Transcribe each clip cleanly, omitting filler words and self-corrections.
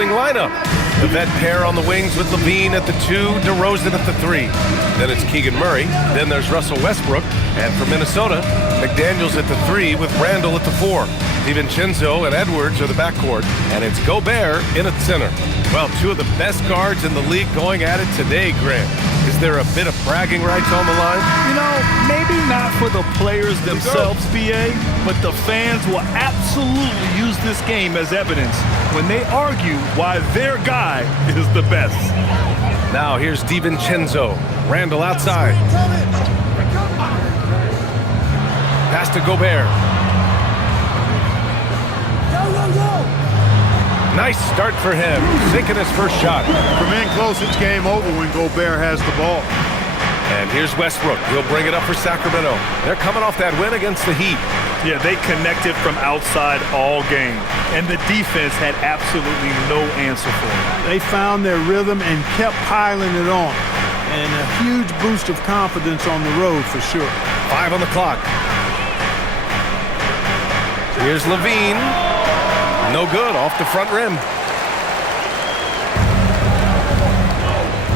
opening lineup. The vet pair on the wings with Levine at the 2, DeRozan at the 3. Then it's Keegan Murray. Then there's Russell Westbrook. And for Minnesota, McDaniels at the 3 with Randall at the 4. DiVincenzo and Edwards are the backcourt. And it's Gobert in at center. Well, two of the best guards in the league going at it today, Grant. Is there a bit of bragging rights on the line? You know, maybe not for the players themselves, BA, but the fans will absolutely use this game as evidence when they argue why their guy is the best. Now here's DiVincenzo. Randall outside. Pass to Gobert. Nice start for him, sinking his first shot. From in close, it's game over when Gobert has the ball. And here's Westbrook. He'll bring it up for Sacramento. They're coming off that win against the Heat. Yeah, they connected from outside all game, and the defense had absolutely no answer for it. They found their rhythm and kept piling it on. And a huge boost of confidence on the road for sure. 5 on the clock. Here's Levine. No good, off the front rim.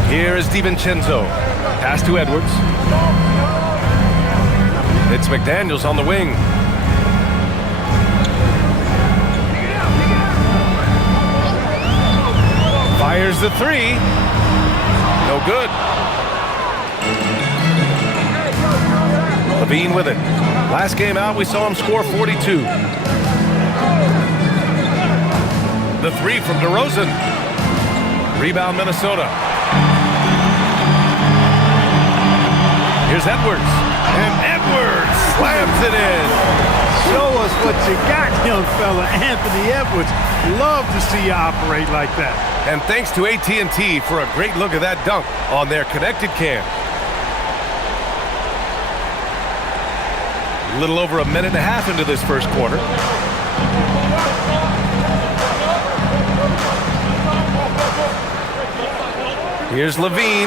Here is DiVincenzo. Pass to Edwards. It's McDaniels on the wing. Fires the 3. No good. Levine with it. Last game out, we saw him score 42. The 3 from DeRozan. Rebound, Minnesota. Here's Edwards. And Edwards slams it in. Show us what you got, young fella. Anthony Edwards. Love to see you operate like that. And thanks to AT&T for a great look at that dunk on their connected cam. A little over a minute and a half into this first quarter. Here's Levine.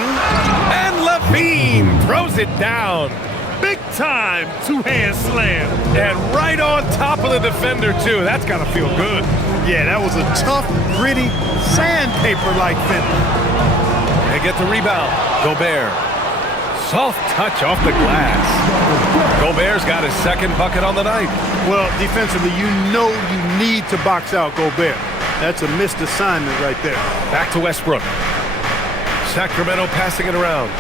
And Levine throws it down. Big time two-hand slam. And right on top of the defender, too. That's got to feel good. Yeah, that was a tough, gritty, sandpaper-like finish. They get the rebound. Gobert. Soft touch off the glass. Gobert's got his second bucket on the night. Well, defensively, you know you need to box out Gobert. That's a missed assignment right there. Back to Westbrook. Sacramento passing it around.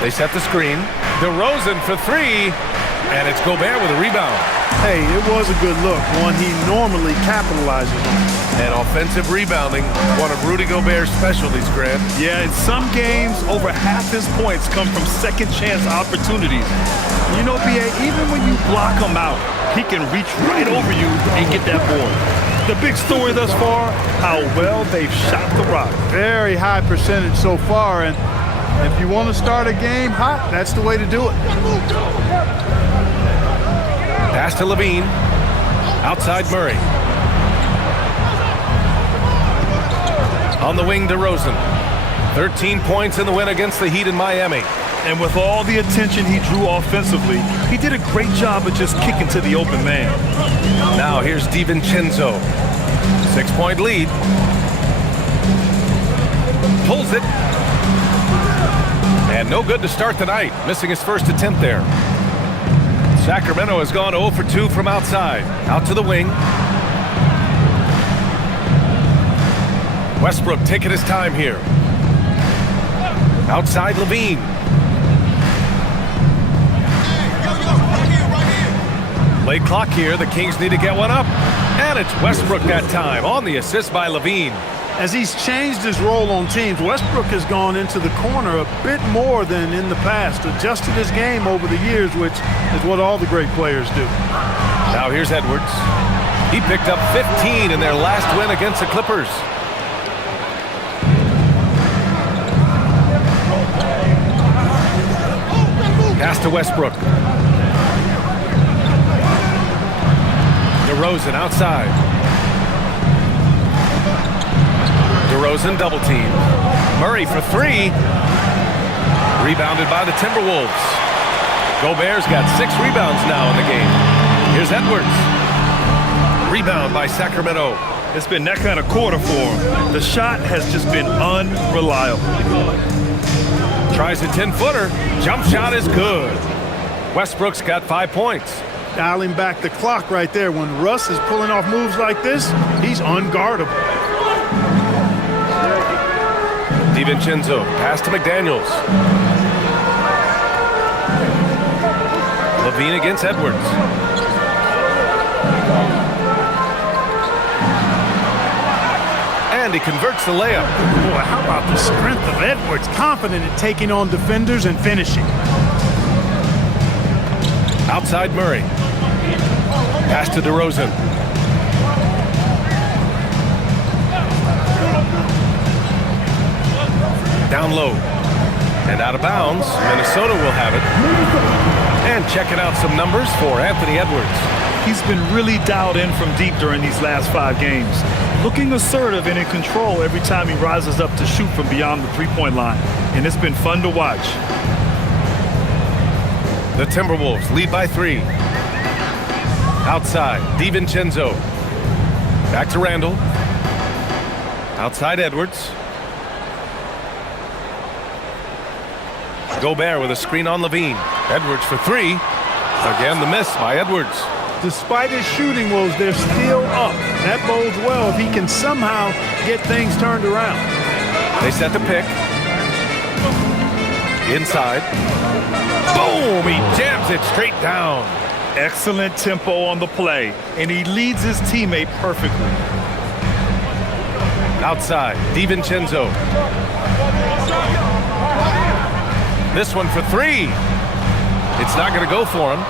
They set the screen. DeRozan for 3. And it's Gobert with a rebound. Hey, it was a good look, one he normally capitalizes on. And offensive rebounding, one of Rudy Gobert's specialties, Grant. Yeah, in some games, over half his points come from second-chance opportunities. You know, BA, even when you block him out, he can reach right over you and get that board. The big story thus far, how well they've shot the rock. Very high percentage so far, and if you want to start a game hot, that's the way to do it. Pass to Levine. Outside Murray. On the wing, DeRozan. 13 points in the win against the Heat in Miami. And with all the attention he drew offensively, he did a great job of just kicking to the open man. Now here's DiVincenzo. 6-point lead. Pulls it. And no good to start the night. Missing his first attempt there. Sacramento has gone 0 for 2 from outside. Out to the wing. Westbrook taking his time here. Outside Levine. Late clock here. The Kings need to get one up. And it's Westbrook that time on the assist by Levine. As he's changed his role on teams, Westbrook has gone into the corner a bit more than in the past, adjusted his game over the years, which is what all the great players do. Now here's Edwards. He picked up 15 in their last win against the Clippers. Pass to Westbrook. DeRozan outside. DeRozan double team. Murray for 3. Rebounded by the Timberwolves. Gobert's got 6 rebounds now in the game. Here's Edwards. Rebound by Sacramento. It's been that kind of quarter for him. The shot has just been unreliable. Tries a 10-footer. Jump shot is good. Westbrook's got 5 points. Dialing back the clock right there. When Russ is pulling off moves like this, he's unguardable. DiVincenzo, pass to McDaniels. Levine against Edwards. And he converts the layup. Boy, how about the strength of Edwards? Confident in taking on defenders and finishing. Outside Murray. Pass to DeRozan. Down low. And out of bounds. Minnesota will have it. And checking out some numbers for Anthony Edwards. He's been really dialed in from deep during these last 5 games. Looking assertive and in control every time he rises up to shoot from beyond the three-point line. And it's been fun to watch. The Timberwolves lead by 3. Outside, DiVincenzo. Back to Randall. Outside Edwards. Gobert with a screen on Levine. Edwards for 3. Again, the miss by Edwards. Despite his shooting woes, they're still up. That bodes well if he can somehow get things turned around. They set the pick. Inside. Boom! He jams it straight down. Excellent tempo on the play, and he leads his teammate perfectly. Outside, DiVincenzo. This one for 3. It's not going to go for him.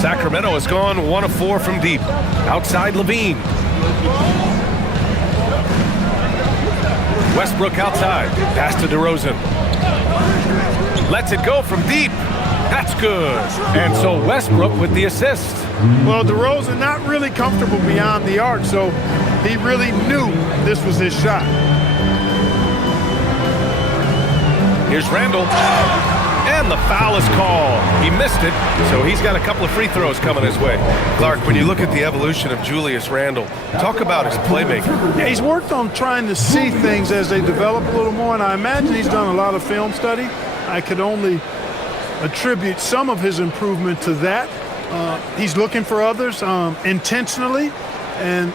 Sacramento has gone 1 of 4 from deep. Outside Levine. Westbrook outside. Pass to DeRozan. Lets it go from deep. That's good. And so Westbrook with the assist. Well, DeRozan not really comfortable beyond the arc, so he really knew this was his shot. Here's Randall. And the foul is called. He missed it, so he's got a couple of free throws coming his way. Clark, when you look at the evolution of Julius Randle, talk about his playmaking. Yeah, he's worked on trying to see things as they develop a little more, and I imagine he's done a lot of film study. I could only attribute some of his improvement to that. He's looking for others intentionally and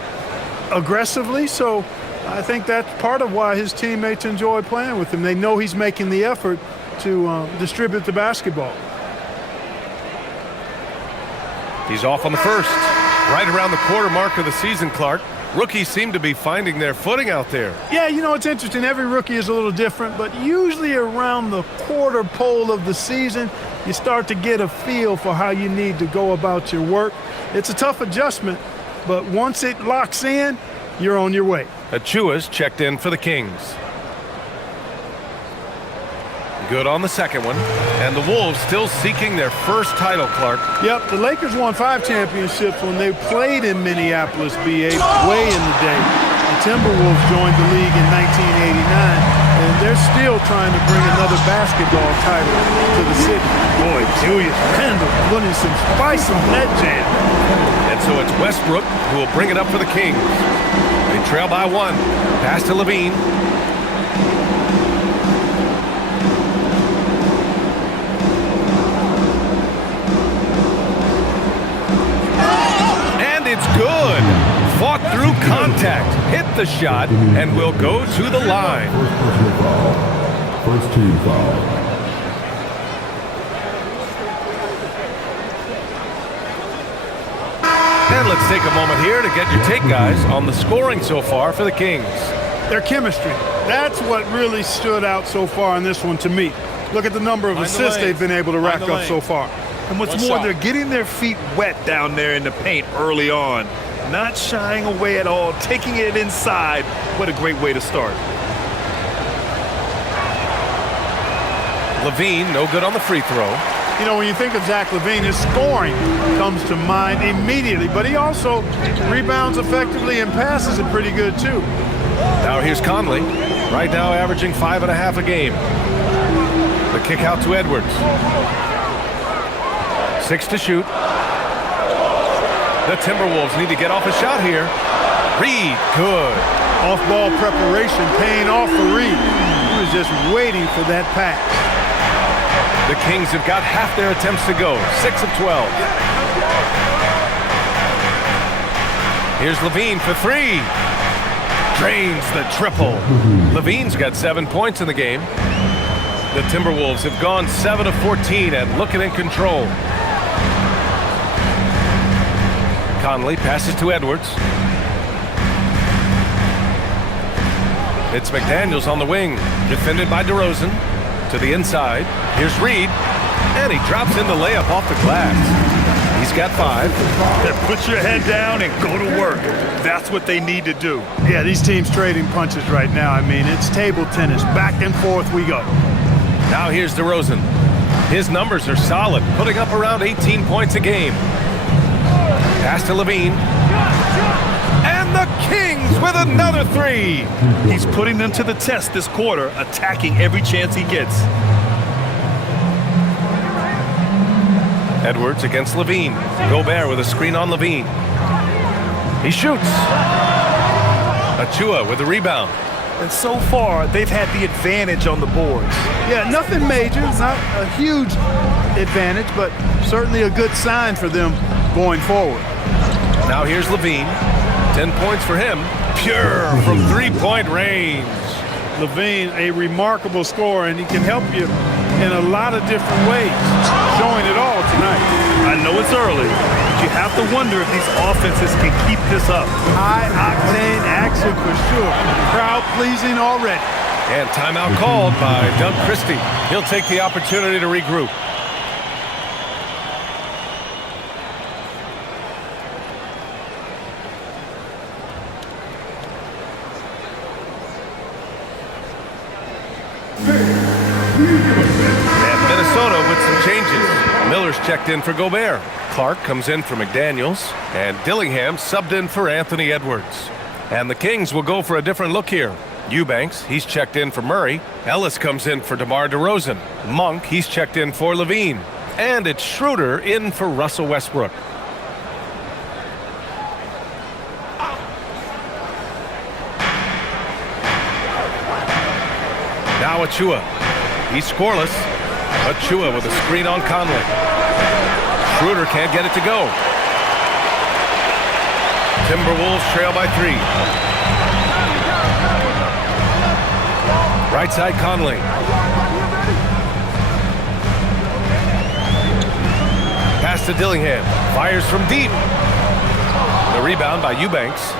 aggressively, so I think that's part of why his teammates enjoy playing with him. They know he's making the effort to distribute the basketball. He's off on the first. Right around the quarter mark of the season, Clark. Rookies seem to be finding their footing out there. Yeah, you know, it's interesting. Every rookie is a little different, but usually around the quarter pole of the season, you start to get a feel for how you need to go about your work. It's a tough adjustment, but once it locks in, you're on your way. Achua's checked in for the Kings. Good on the second one. And the Wolves still seeking their first title, Clark. Yep, the Lakers won 5 championships when they played in Minneapolis, B.A., way in the day. The Timberwolves joined the league in 1989, and they're still trying to bring another basketball title to the city. Boy, Julius Randle putting some spice on that jam. And so it's Westbrook who will bring it up for the Kings. They trail by 1. Pass to Levine. It's good. Fought through contact, hit the shot, and will go to the line. First team foul. And let's take a moment here to get your take, guys, on the scoring so far for the Kings. Their chemistry. That's what really stood out so far in this one to me. Look at the number of assists they've been able to rack up so far. And what's more, they're getting their feet wet down there in the paint early on. Not shying away at all, taking it inside. What a great way to start. Levine, no good on the free throw. You know, when you think of Zach LaVine, his scoring comes to mind immediately, but he also rebounds effectively and passes it pretty good, too. Now here's Conley, right now averaging 5.5 a game. The kick out to Edwards. 6 to shoot. The Timberwolves need to get off a shot here. Reed, good. Off-ball preparation paying off for Reed. He was just waiting for that pass. The Kings have got half their attempts to go, 6 of 12. Here's Levine for 3. Drains the triple. Levine's got 7 points in the game. The Timberwolves have gone 7 of 14 and looking in control. Conley passes to Edwards. It's McDaniels on the wing, defended by DeRozan. To the inside, here's Reed, and he drops in the layup off the glass. He's got 5. Yeah, put your head down and go to work. That's what they need to do. Yeah, these teams trading punches right now. I mean, it's table tennis. Back and forth we go. Now here's DeRozan. His numbers are solid, putting up around 18 points a game. Pass to Levine. And the Kings with another 3. He's putting them to the test this quarter, attacking every chance he gets. Edwards against Levine. Gobert with a screen on Levine. He shoots. Achua with the rebound. And so far, they've had the advantage on the boards. Yeah, nothing major, not a huge advantage, but certainly a good sign for them going forward. Now here's Levine. 10 points for him. Pure from three-point range. Levine, a remarkable scorer, and he can help you in a lot of different ways. Showing it all tonight. I know it's early, but you have to wonder if these offenses can keep this up. High-octane action for sure. Crowd-pleasing already. And timeout called by Doug Christie. He'll take the opportunity to regroup. And Minnesota with some changes. Miller's checked in for Gobert. Clark comes in for McDaniels. And Dillingham subbed in for Anthony Edwards. And the Kings will go for a different look here. Eubanks, he's checked in for Murray. Ellis comes in for DeMar DeRozan. Monk, he's checked in for Levine. And it's Schroeder in for Russell Westbrook. Now Achua. He's scoreless. Achua with a screen on Conley. Schroeder can't get it to go. Timberwolves trail by 3. Right side Conley. Pass to Dillingham. Fires from deep. The rebound by Eubanks.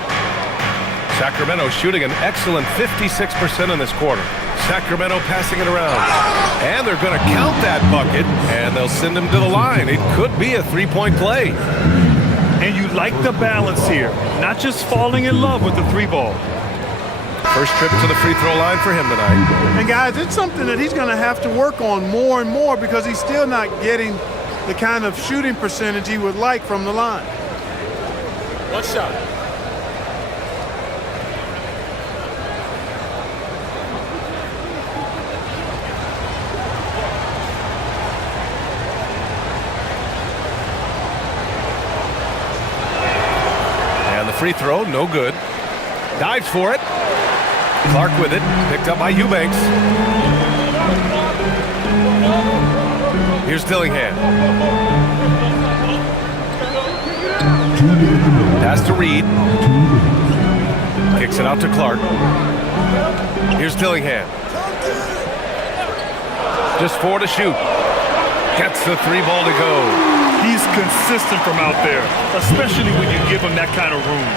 Sacramento shooting an excellent 56% in this quarter. Sacramento passing it around. And they're going to count that bucket, and they'll send him to the line. It could be a three-point play. And you like the balance here, not just falling in love with the 3-ball. First trip to the free throw line for him tonight. And guys, it's something that he's going to have to work on more and more because he's still not getting the kind of shooting percentage he would like from the line. One shot. And the free throw, no good. Dives for it. Clark with it, picked up by Eubanks. Here's Dillingham. Pass to Reed. Kicks it out to Clark. Here's Dillingham. Just 4 to shoot. Gets the 3-ball to go. He's consistent from out there, especially when you give him that kind of room.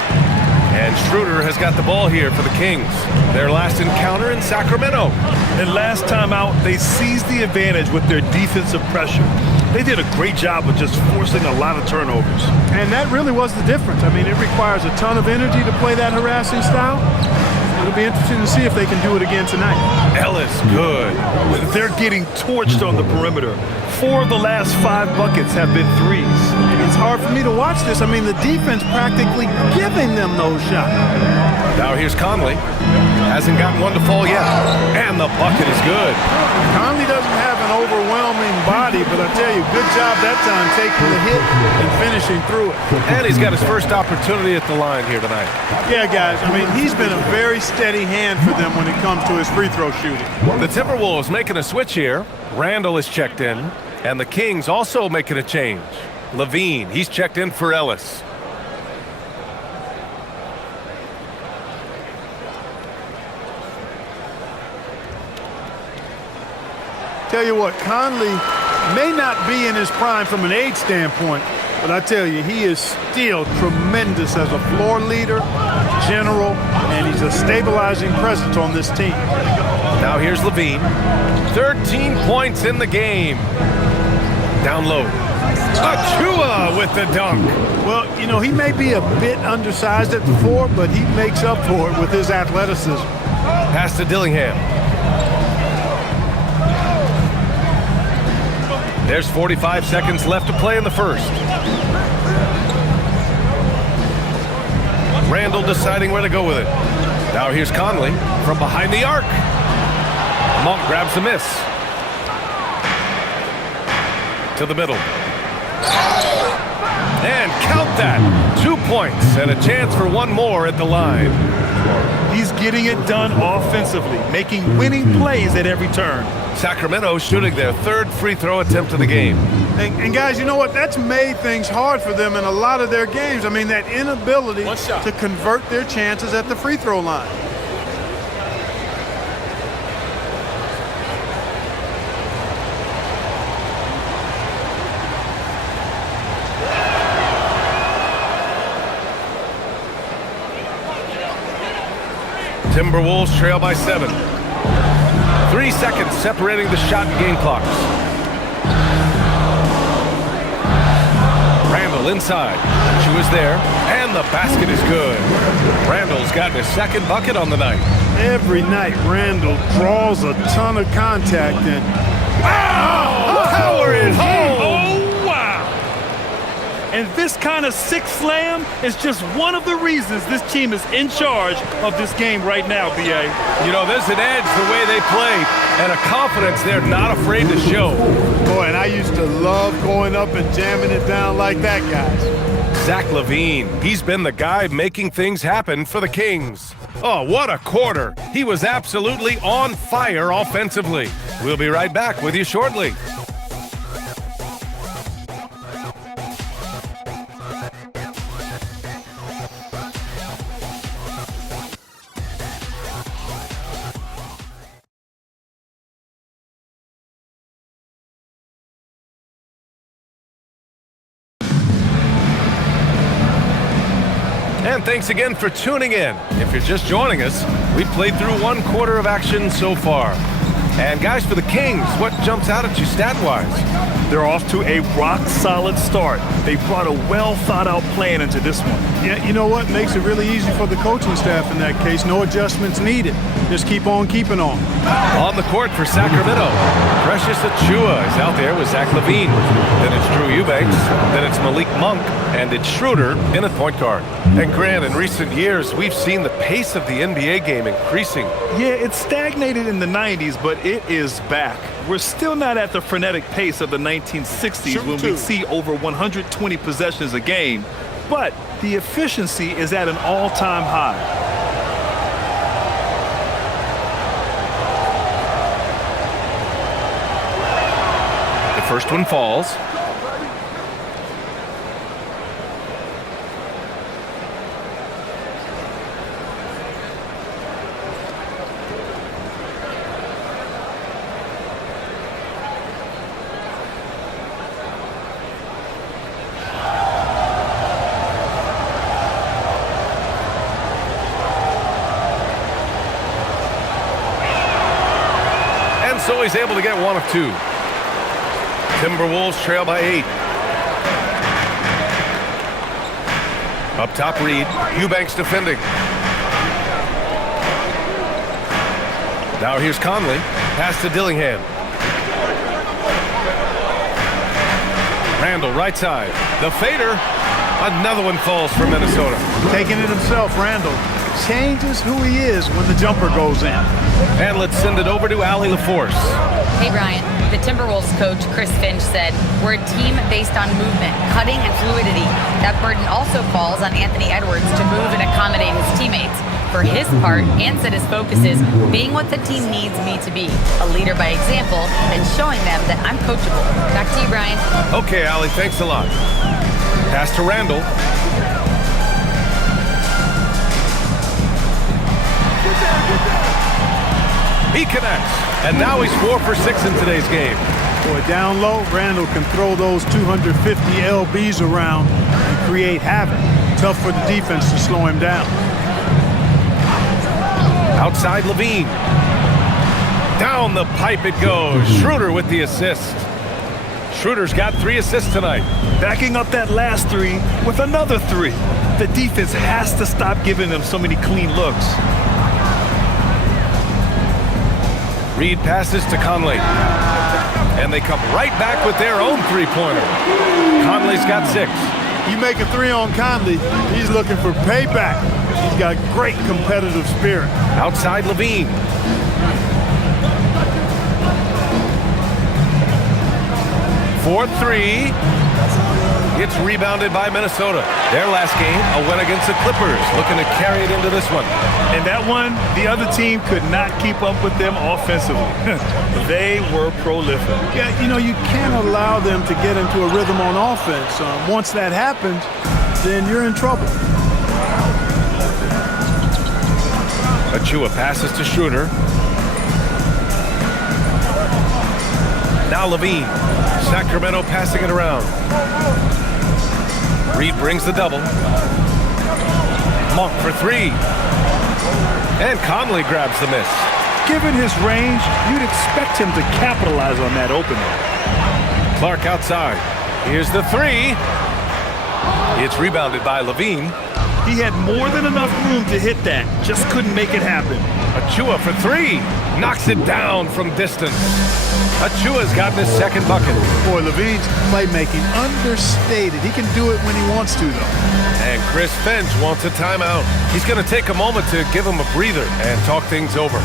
And Schroeder has got the ball here for the Kings. Their last encounter in Sacramento. And last time out, they seized the advantage with their defensive pressure. They did a great job of just forcing a lot of turnovers. And that really was the difference. I mean, it requires a ton of energy to play that harassing style. It'll be interesting to see if they can do it again tonight. Ellis, good. They're getting torched on the perimeter. 4 of the last 5 buckets have been threes. It's hard for me to watch this. I mean, the defense practically giving them those shots. Now here's Conley. Hasn't gotten one to fall yet. And the bucket is good. Conley doesn't have an overwhelming body, but I tell you, good job that time taking the hit and finishing through it. And he's got his first opportunity at the line here tonight. Yeah, guys, I mean, he's been a very steady hand for them when it comes to his free throw shooting. The Timberwolves making a switch here. Randall is checked in. And the Kings also making a change. Levine, he's checked in for Ellis. Tell you what, Conley may not be in his prime from an age standpoint, but I tell you, he is still tremendous as a floor leader, general, and he's a stabilizing presence on this team. Now here's Levine. 13 points in the game. Down low. Achua with the dunk. Well, you know, he may be a bit undersized at the 4, but he makes up for it with his athleticism. Pass to Dillingham. There's 45 seconds left to play in the first. Randall deciding where to go with it. Now here's Conley from behind the arc. Monk grabs the miss. To the middle. And count that. 2 points and a chance for one more at the line. He's getting it done offensively, making winning plays at every turn. Sacramento shooting their third free throw attempt of the game. And guys, you know what? That's made things hard for them in a lot of their games. I mean, that inability to convert their chances at the free throw line. Timberwolves trail by 7. 3 seconds separating the shot and game clocks. Randall inside. She was there, and the basket is good. Randall's gotten his second bucket on the night. Every night, Randall draws a ton of contact and power it home! Oh, wow! And this kind of sick slam is just one of the reasons this team is in charge of this game right now, B.A. You know, there's an edge the way they play and a confidence they're not afraid to show. boy, and I used to love going up and jamming it down like that, guys. Zach LaVine, he's been the guy making things happen for the Kings. Oh, what a quarter. He was absolutely on fire offensively. We'll be right back with you shortly. And thanks again for tuning in. If you're just joining us, we've played through one quarter of action so far. And guys, for the Kings, what jumps out at you stat-wise? They're off to a rock-solid start. They brought a well-thought-out plan into this one. Yeah, you know what? Makes it really easy for the coaching staff in that case. No adjustments needed. Just keep on keeping on. On the court for Sacramento, Precious Achua is out there with Zach LaVine. Then it's Drew Eubanks. Then it's Malik Monk. And it's Schroeder in at point guard. And Grant, in recent years, we've seen the pace of the NBA game increasing. Yeah, it stagnated in the 90s, but it is back. We're still not at the frenetic pace of the 1960s when we see over 120 possessions a game, but the efficiency is at an all-time high. The first one falls. So he's able to get one of two. Timberwolves trail by 8. Up top, Reed. Eubanks defending. Now here's Conley. Pass to Dillingham. Randall, right side. The fader. Another one falls for Minnesota. Taking it himself, Randall. changes who he is when the jumper goes in. And let's send it over to Allie LaForce. Hey, Brian. The Timberwolves coach, Chris Finch, said, "We're a team based on movement, cutting, and fluidity. That burden also falls on Anthony Edwards to move and accommodate his teammates. For his part, Ant said his focus is being what the team needs me to be, a leader by example, and showing them that I'm coachable." Back to you, Brian. Okay, Allie, thanks a lot. Pass to Randall. He connects, and now he's 4 for 6 in today's game. Boy, down low, Randall can throw those 250 LBs around and create havoc. Tough for the defense to slow him down. Outside Levine. Down the pipe it goes. Schroeder with the assist. Schroeder's got 3 assists tonight. Backing up that last 3 with another 3. The defense has to stop giving them so many clean looks. Reed passes to Conley. And they come right back with their own three-pointer. Conley's got 6. You make a 3 on Conley, he's looking for payback. He's got great competitive spirit. Outside Levine. For 3. It's rebounded by Minnesota. Their last game, a win against the Clippers, looking to carry it into this one. And that one, the other team could not keep up with them offensively. They were prolific. Yeah, you know, you can't allow them to get into a rhythm on offense. Once that happens, then you're in trouble. Achua passes to Schroeder. Now Levine. Sacramento passing it around. Reed brings the double. Monk for 3. And Conley grabs the miss. Given his range, you'd expect him to capitalize on that opening. Clark outside. Here's the 3. It's rebounded by Levine. He had more than enough room to hit that. Just couldn't make it happen. Achua for 3. Knocks it down from distance. Achua's gotten his second bucket. Boy, Levine's playmaking understated. He can do it when he wants to, though. And Chris Finch wants a timeout. He's going to take a moment to give him a breather and talk things over.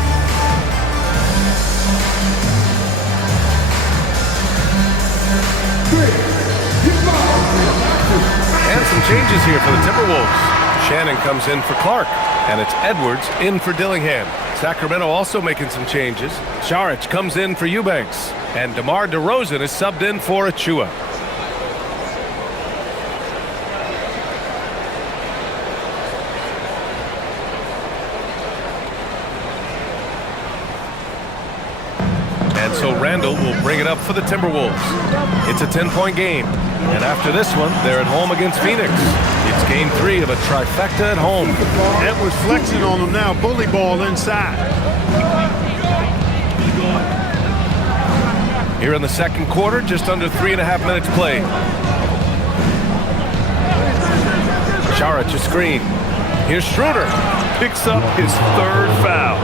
And some changes here for the Timberwolves. Shannon comes in for Clark, and it's Edwards in for Dillingham. Sacramento also making some changes. Saric comes in for Eubanks, and DeMar DeRozan is subbed in for Achua. And so Randall will bring it up for the Timberwolves. It's a 10-point game. And after this one, they're at home against Phoenix. It's game 3 of a trifecta at home. Edwards flexing on them now. Bully ball inside. Here in the second quarter, just under 3.5 minutes played. Saric a screen. Here's Schroeder. Picks up his 3rd foul.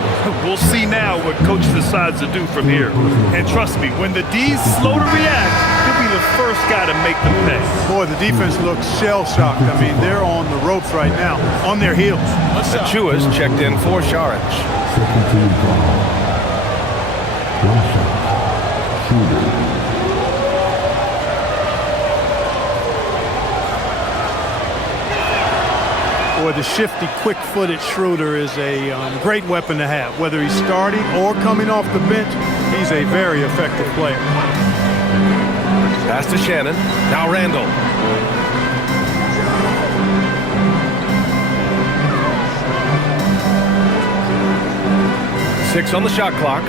We'll see now what coach decides to do from here. And trust me, when the D's slow to react, he'll be the first guy to make them pay. Boy, the defense looks shell-shocked. I mean, they're on the ropes right now, on their heels. Achua's checked in for Saric. Second team foul. One shot. Shooter. Boy, the shifty, quick-footed Schroeder is a great weapon to have. Whether he's starting or coming off the bench, he's a very effective player. Pass to Shannon. Now Randall. Six on the shot clock.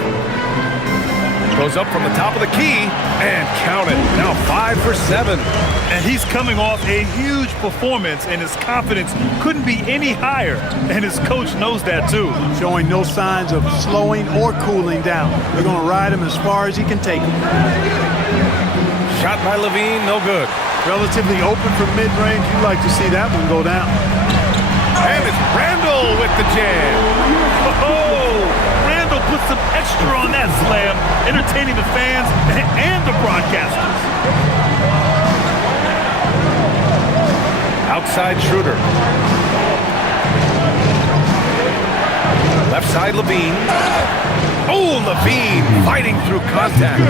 Goes up from the top of the key and count it. Now 5 for 7. And he's coming off a huge performance, and his confidence couldn't be any higher. And his coach knows that too. Showing no signs of slowing or cooling down. They're going to ride him as far as he can take him. Shot by Levine, no good. Relatively open from mid-range. You'd like to see that one go down. And it's Randall with the jam. Oh, Randall put some extra on that slam, entertaining the fans and the broadcasters. Outside Schroeder. Left side, Levine. Oh, Levine fighting through contact.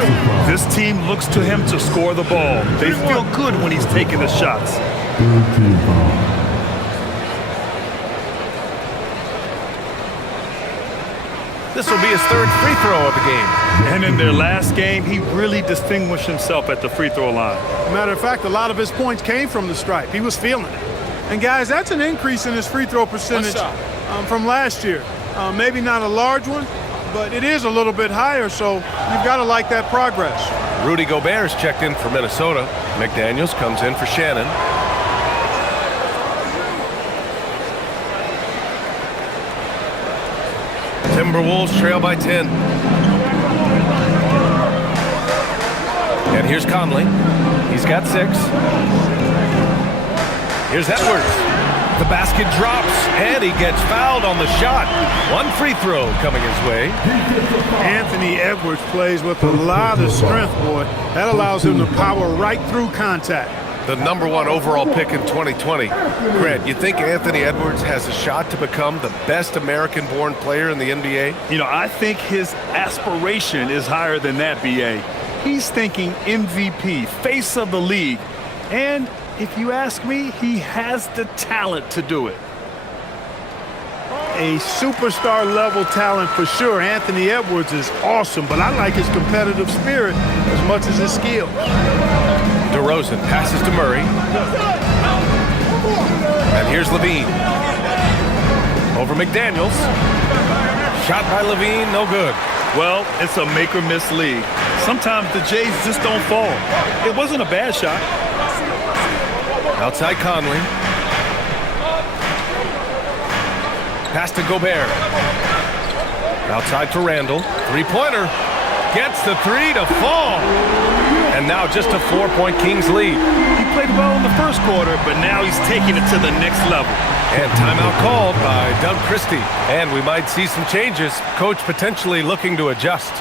This team looks to him to score the ball. They feel good when he's taking the shots. Third team foul. This will be his third free throw of the game. And in their last game, he really distinguished himself at the free throw line. Matter of fact, a lot of his points came from the stripe. He was feeling it. And guys, that's an increase in his free throw percentage from last year. Maybe not a large one, but it is a little bit higher, so you've got to like that progress. Rudy Gobert is checked in for Minnesota. McDaniels comes in for Shannon. Timberwolves trail by 10. And here's Conley. He's got 6. Here's Edwards. The basket drops, and he gets fouled on the shot. One free throw coming his way. Anthony Edwards plays with a lot of strength, boy. That allows him to power right through contact. The #1 overall pick in 2020. Grant, you think Anthony Edwards has a shot to become the best American-born player in the NBA? You know, I think his aspiration is higher than that, B.A. He's thinking MVP, face of the league. And if you ask me, he has the talent to do it. A superstar level talent for sure. Anthony Edwards is awesome, but I like his competitive spirit as much as his skill. DeRozan passes to Murray. And here's Levine. Over McDaniels. Shot by Levine, no good. Well, it's a make or miss league. Sometimes the Jays just don't fall. It wasn't a bad shot. Outside Conley. Pass to Gobert. Outside for Randall. Three-pointer. Gets the 3 to fall. And now just a 4-point Kings lead. He played well in the first quarter, but now he's taking it to the next level. And timeout called by Doug Christie. And we might see some changes. Coach potentially looking to adjust.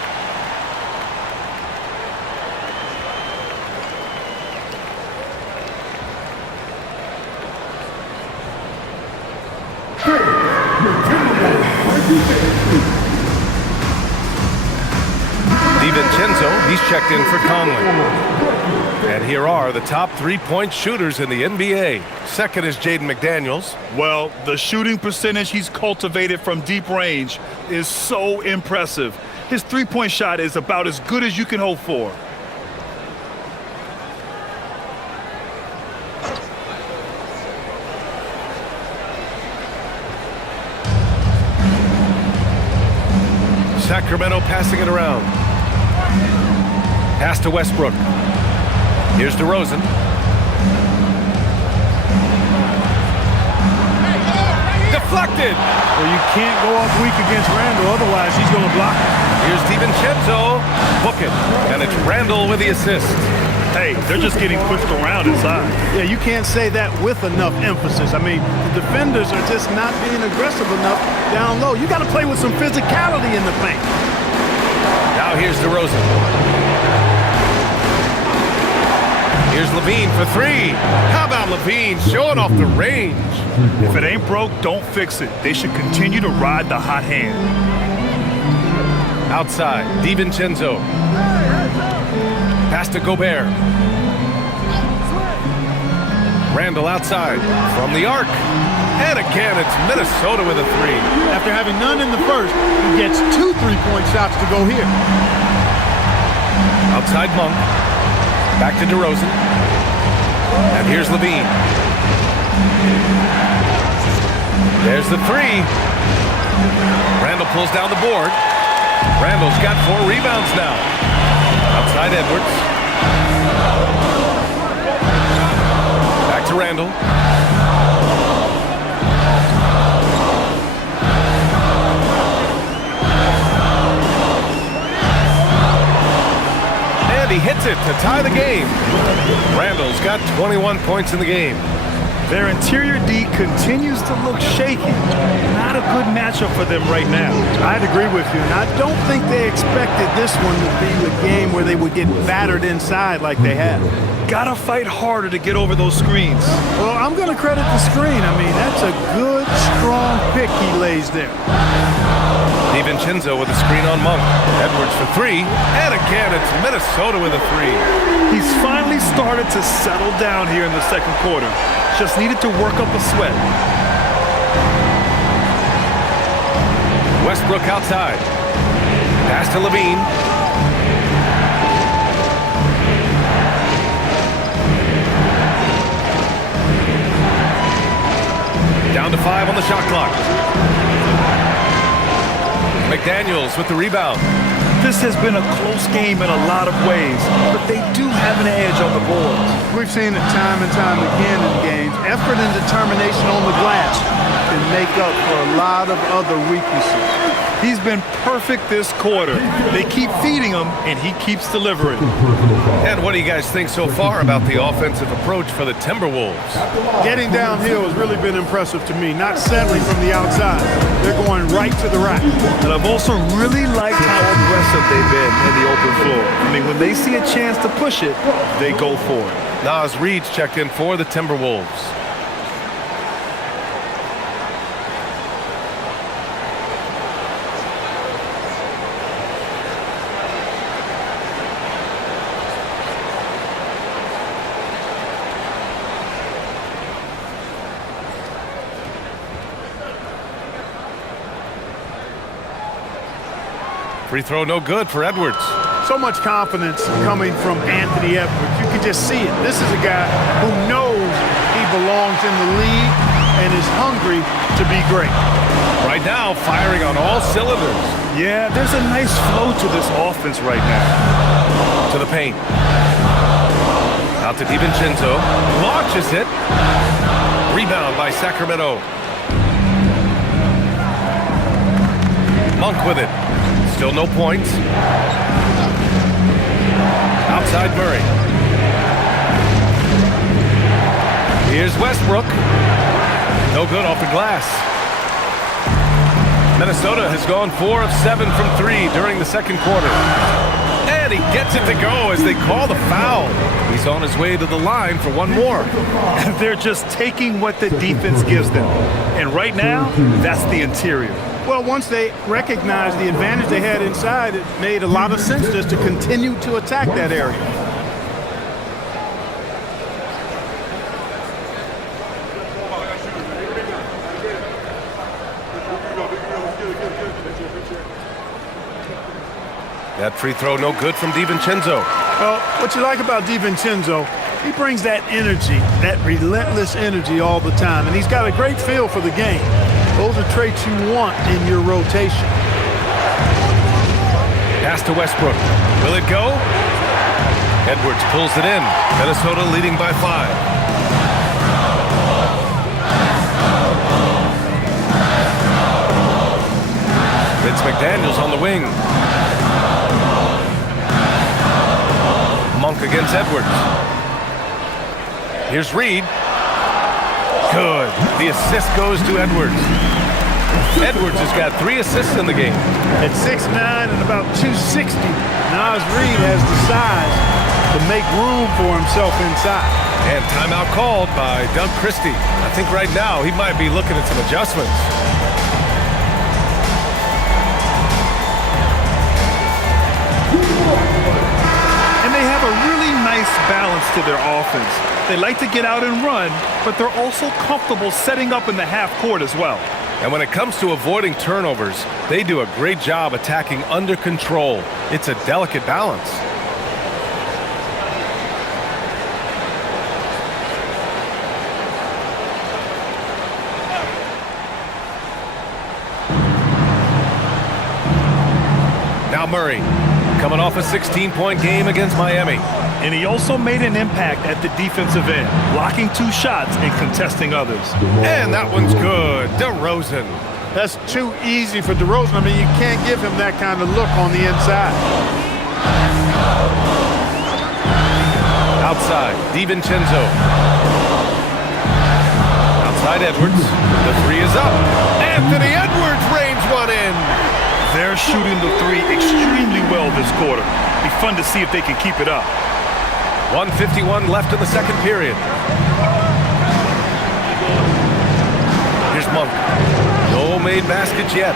DiVincenzo, he's checked in for Conley. And here are the top 3-point shooters in the NBA. Second is Jaden McDaniels. Well, the shooting percentage he's cultivated from deep range is so impressive. His three-point shot is about as good as you can hope for. Sacramento passing it around. Pass to Westbrook. Here's DeRozan. Deflected. Well, you can't go up weak against Randall, otherwise he's going to block it. Here's DiVincenzo. Book it. And it's Randall with the assist. Hey, they're just getting pushed around inside. Yeah, you can't say that with enough emphasis. I mean, the defenders are just not being aggressive enough down low. You got to play with some physicality in the paint. Now here's DeRozan. Here's Levine for 3. How about Levine showing off the range? If it ain't broke, don't fix it. They should continue to ride the hot hand. Outside, DiVincenzo. Pass to Gobert. Randall outside from the arc. And again, it's Minnesota with a 3. After having none in the first, he gets 2 3-point shots to go here. Outside Monk. Back to DeRozan. And here's Levine. There's the 3. Randall pulls down the board. Randall's got 4 rebounds now. Outside Edwards. Back to Randall. And he hits it to tie the game. Randall's got 21 points in the game. Their interior D continues to look shaky. Not a good matchup for them right now. I'd agree with you, and I don't think they expected this one to be a game where they would get battered inside like they have. Gotta fight harder to get over those screens. Well, I'm going to credit the screen. I mean, that's a good, strong pick he lays there. DiVincenzo with a screen on Monk. Edwards for three. And again, it's Minnesota with a three. He's finally started to settle down here in the second quarter. Just needed to work up a sweat. Westbrook outside. Pass to Levine. Down to 5 on the shot clock. McDaniels with the rebound. This has been a close game in a lot of ways, but they do have an edge on the boards. We've seen it time and time again in games. Effort and determination on the glass can make up for a lot of other weaknesses. He's been perfect this quarter. They keep feeding him, and he keeps delivering. And what do you guys think so far about the offensive approach for the Timberwolves? Getting downhill has really been impressive to me, not settling from the outside. They're going right to the rack. And I've also really liked how aggressive they've been in the open floor. I mean, when they see a chance to push it, they go for it. Nas Reed's checked in for the Timberwolves. Free throw no good for Edwards. So much confidence coming from Anthony Edwards. You can just see it. This is a guy who knows he belongs in the league and is hungry to be great. Right now, firing on all cylinders. Yeah, there's a nice flow to this offense right now. To the paint. Out to DiVincenzo. Launches it. Rebound by Sacramento. Monk with it. Still no points. Outside Murray. Here's Westbrook. No good off the glass. Minnesota has gone 4 of 7 from 3 during the second quarter. And he gets it to go as they call the foul. He's on his way to the line for one more. They're just taking what the defense gives them. And right now, that's the interior. Well, once they recognized the advantage they had inside, it made a lot of sense just to continue to attack that area. That free throw no good from DiVincenzo. Well, what you like about DiVincenzo, he brings that energy, that relentless energy all the time, and he's got a great feel for the game. Those are traits you want in your rotation. Pass to Westbrook. Will it go? Edwards pulls it in. Minnesota leading by 5. Vince McDaniels on the wing. Monk against Edwards. Here's Reed. Good. The assist goes to Edwards. Edwards has got 3 assists in the game. At 6'9" and about 260, Nas Reed has the size to make room for himself inside. And timeout called by Doug Christie. I think right now he might be looking at some adjustments. And they have a really nice balance to their offense. They like to get out and run, but they're also comfortable setting up in the half court as well. And when it comes to avoiding turnovers, they do a great job attacking under control. It's a delicate balance. Now Murray, coming off a 16-point game against Miami. And he also made an impact at the defensive end, blocking 2 shots and contesting others. And that one's good. DeRozan. That's too easy for DeRozan. I mean, you can't give him that kind of look on the inside. Outside, DiVincenzo. Outside Edwards. The 3 is up. Anthony Edwards rains one in. They're shooting the 3 extremely well this quarter. Be fun to see if they can keep it up. 1:51 left in the second period. Here's Monk. No made baskets yet.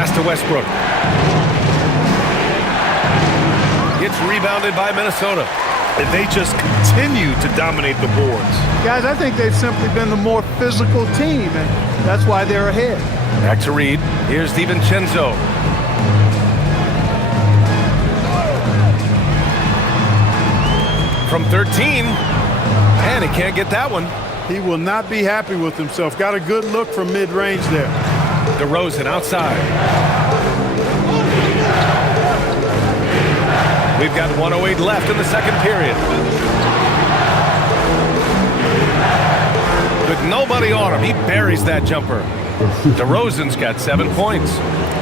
Pass to Westbrook. It's rebounded by Minnesota. And they just continue to dominate the boards. Guys, I think they've simply been the more physical team, and that's why they're ahead. Back to Reed. Here's DiVincenzo. From 13. And he can't get that one. He will not be happy with himself. Got a good look from mid-range there. DeRozan outside. We've got 1:08 left in the second period. With nobody on him, he buries that jumper. DeRozan's got 7 points.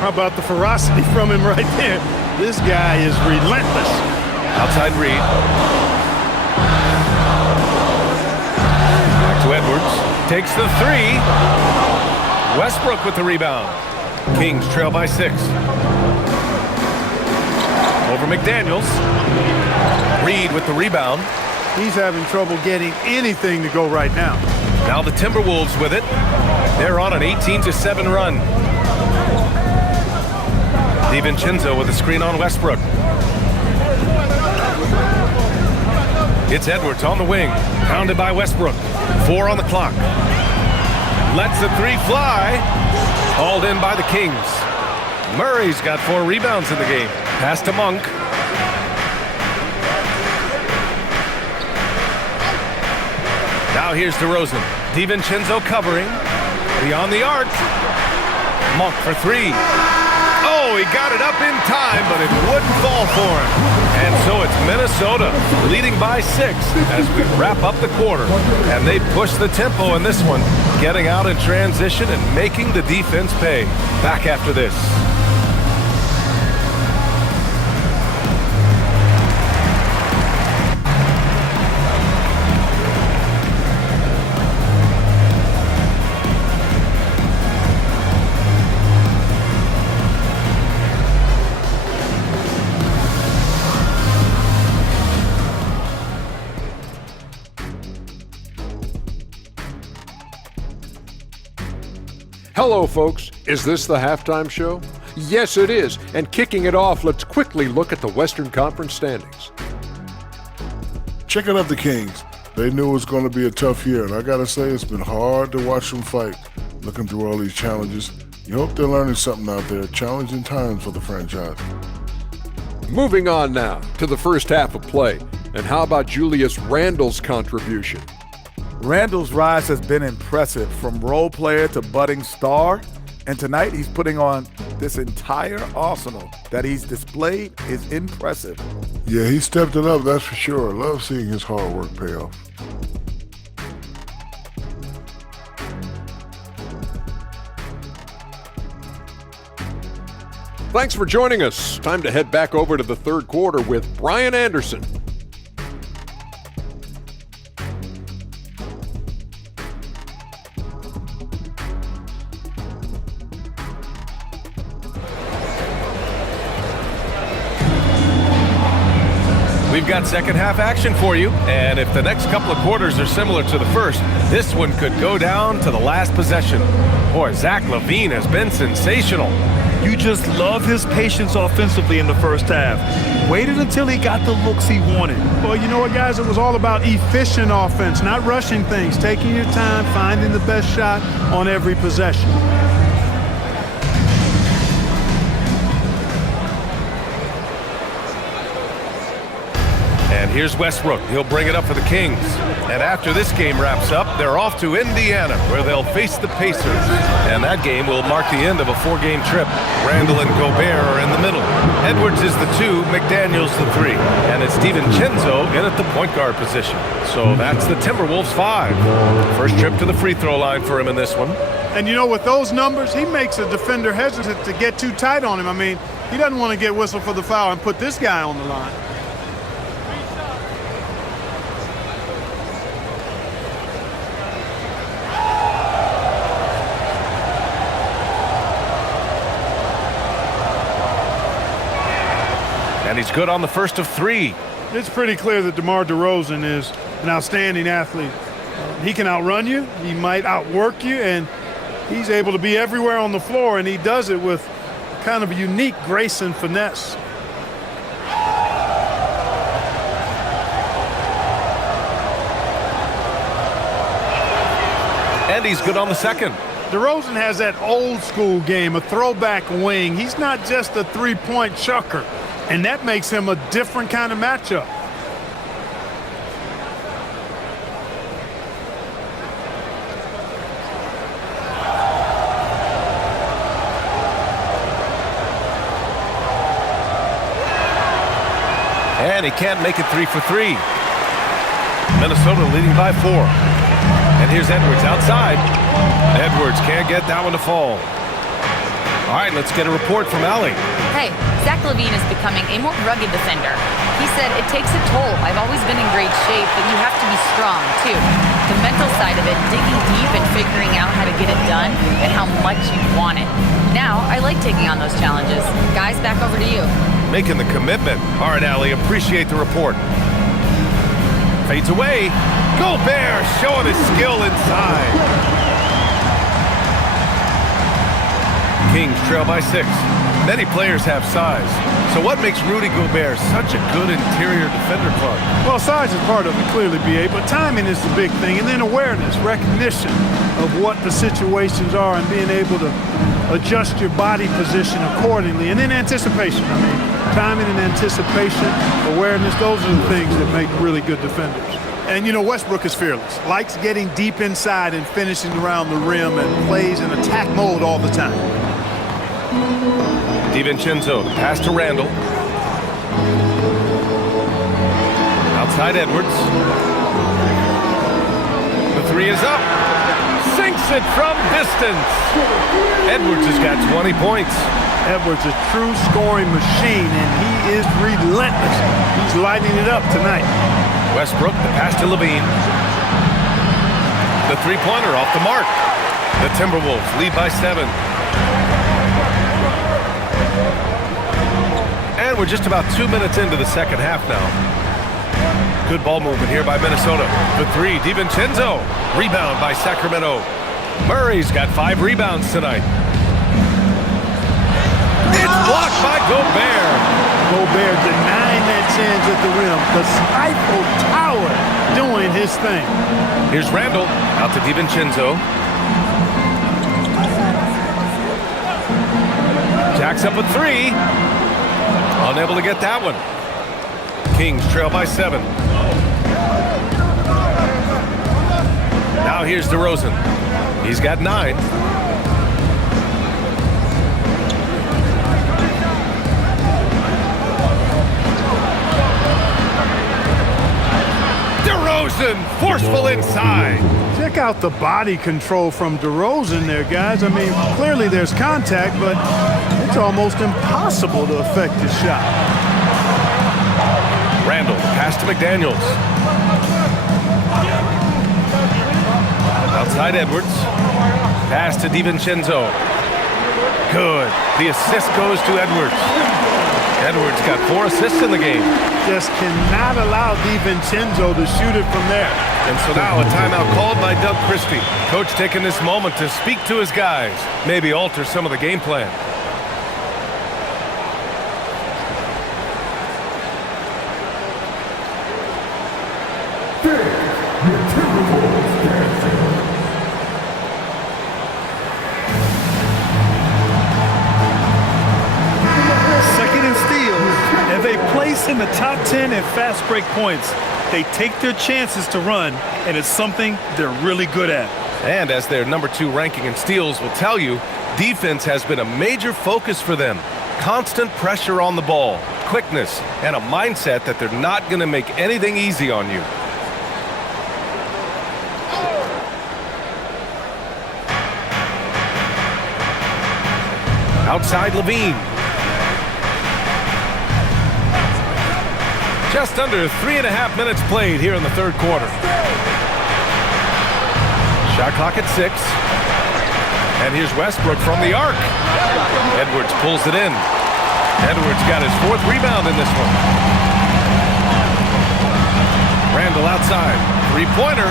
How about the ferocity from him right there? This guy is relentless. Outside Reed. Back to Edwards. Takes the three. Westbrook with the rebound. Kings trail by 6. Over McDaniels. Reed with the rebound. He's having trouble getting anything to go right now. Now the Timberwolves with it. They're on an 18-7 run. DiVincenzo with a screen on Westbrook. It's Edwards on the wing. Pounded by Westbrook. 4 on the clock. Lets the three fly. Hauled in by the Kings. Murray's got 4 rebounds in the game. Pass to Monk. Now here's DeRozan. DiVincenzo covering. Beyond the arc. Monk for 3. Oh, he got it up in time, but it wouldn't fall for him. And so it's Minnesota leading by 6 as we wrap up the quarter. And they push the tempo in this one, getting out in transition and making the defense pay. Back after this. Hello, folks. Is this the halftime show? Yes, it is. And kicking it off, let's quickly look at the Western Conference standings. Checking out the Kings. They knew it was going to be a tough year, and I got to say it's been hard to watch them fight, looking through all these challenges. You hope they're learning something out there. Challenging times for the franchise. Moving on now to the first half of play. And how about Julius Randle's contribution? Randle's rise has been impressive, from role player to budding star, and tonight he's putting on this entire arsenal that he's displayed is impressive. Yeah, he stepped it up, that's for sure. Love seeing his hard work pay off. Thanks for joining us. Time to head back over to the third quarter with Brian Anderson. We've got second half action for you, and if the next couple of quarters are similar to the first, this one could go down to the last possession. Boy, Zach LaVine has been sensational. You just love his patience offensively in the first half. Waited until he got the looks he wanted. Well, you know what, guys? It was all about efficient offense, not rushing things, taking your time, finding the best shot on every possession. And here's Westbrook. He'll bring it up for the Kings. And after this game wraps up, they're off to Indiana, where they'll face the Pacers. And that game will mark the end of a 4-game trip. Randle and Gobert are in the middle. Edwards is the 2, McDaniels the 3. And it's DiVincenzo in at the point guard position. So that's the Timberwolves 5. First trip to the free throw line for him in this one. And you know, with those numbers, he makes a defender hesitant to get too tight on him. I mean, he doesn't want to get whistled for the foul and put this guy on the line. And he's good on the first of 3. It's pretty clear that DeMar DeRozan is an outstanding athlete. He can outrun you, he might outwork you, and he's able to be everywhere on the floor, and he does it with kind of unique grace and finesse. And he's good on the second. DeRozan has that old school game, a throwback wing. He's not just a three-point chucker, and that makes him a different kind of matchup. And he can't make it 3 for 3. Minnesota leading by 4. And here's Edwards outside. Edwards can't get that one to fall. All right, let's get a report from Allie. Hey, Zach LaVine is becoming a more rugged defender. He said, it takes a toll. I've always been in great shape, but you have to be strong, too. The mental side of it, digging deep and figuring out how to get it done and how much you want it. Now, I like taking on those challenges. Guys, back over to you. Making the commitment. All right, Allie, appreciate the report. Fades away. Gobert showing his skill inside. Kings trail by 6. Many players have size. So what makes Rudy Gobert such a good interior defender, Clark? Well, size is part of it, clearly, B.A., but timing is the big thing. And then awareness, recognition of what the situations are and being able to adjust your body position accordingly. And then anticipation. I mean, timing and anticipation, awareness, those are the things that make really good defenders. And, you know, Westbrook is fearless. Likes getting deep inside and finishing around the rim and plays in attack mode all the time. DiVincenzo, the pass to Randall. Outside Edwards. The three is up. Sinks it from distance. Edwards has got 20 points. Edwards a true scoring machine, and he is relentless. He's lighting it up tonight. Westbrook, the pass to LaVine. The three-pointer off the mark. The Timberwolves lead by 7. And we're just about 2 minutes into the second half now. Good ball movement here by Minnesota. The three, DiVincenzo. Rebound by Sacramento. Murray's got 5 rebounds tonight. It's blocked by Gobert. Gobert denying that chance at the rim. The Eiffel Tower doing his thing. Here's Randall out to DiVincenzo. Jacks up a 3. Unable to get that one. Kings trail by 7. Now here's DeRozan. He's got 9. DeRozan, forceful inside. Check out the body control from DeRozan there, guys. I mean, clearly there's contact, but it's almost impossible to affect his shot. Randall, pass to McDaniels. Outside Edwards. Pass to DiVincenzo. Good. The assist goes to Edwards. Edwards got 4 assists in the game. Just cannot allow DiVincenzo to shoot it from there. And so now a timeout called by Doug Christie. Coach taking this moment to speak to his guys. Maybe alter some of the game plan. In the top 10 in fast break points. They take their chances to run, and it's something they're really good at. And as their number 2 ranking in steals will tell you, defense has been a major focus for them. Constant pressure on the ball, quickness, and a mindset that they're not going to make anything easy on you. Outside LaVine. Just under 3.5 minutes played here in the third quarter. Shot clock at 6. And here's Westbrook from the arc. Edwards pulls it in. Edwards got his 4th rebound in this one. Randall outside. Three-pointer.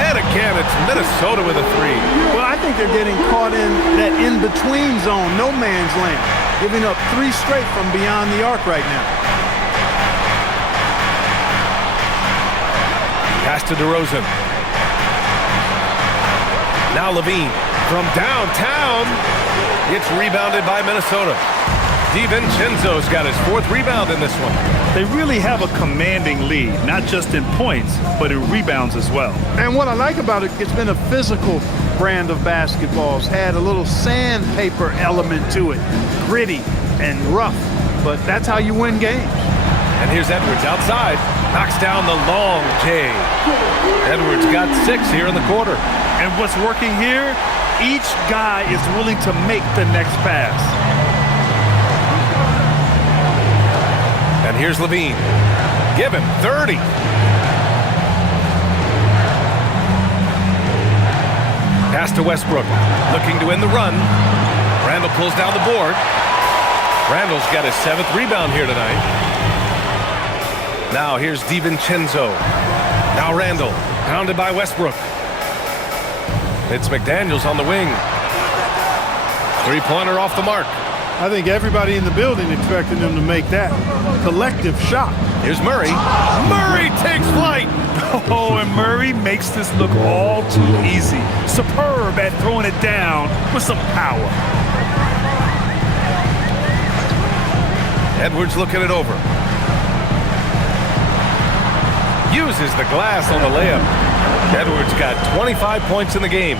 And again, it's Minnesota with a 3. Well, I think they're getting caught in that in-between zone, no man's land. giving up 3 straight from beyond the arc right now. Pass to DeRozan. Now Levine from downtown. It's rebounded by Minnesota. DiVincenzo's got his 4th rebound in this one. They really have a commanding lead, not just in points, but in rebounds as well. And what I like about it, it's been a physical brand of basketball. It's had a little sandpaper element to it, gritty and rough, but that's how you win games. And here's Edwards outside, knocks down the long J. Edwards got 6 here in the quarter. And what's working here, each guy is willing to make the next pass. And here's Levine. Give him 30. Pass to Westbrook. Looking to end the run. Randall pulls down the board. Randall's got his 7th rebound here tonight. Now here's DiVincenzo. Now Randall. Pounded by Westbrook. It's McDaniels on the wing. 3-pointer off the mark. I think everybody in the building expected them to make that collective shot. Here's Murray. Murray takes flight. Oh, and Murray makes this look all too easy. Superb at throwing it down with some power. Edwards looking it over. Uses the glass on the layup. Edwards got 25 points in the game.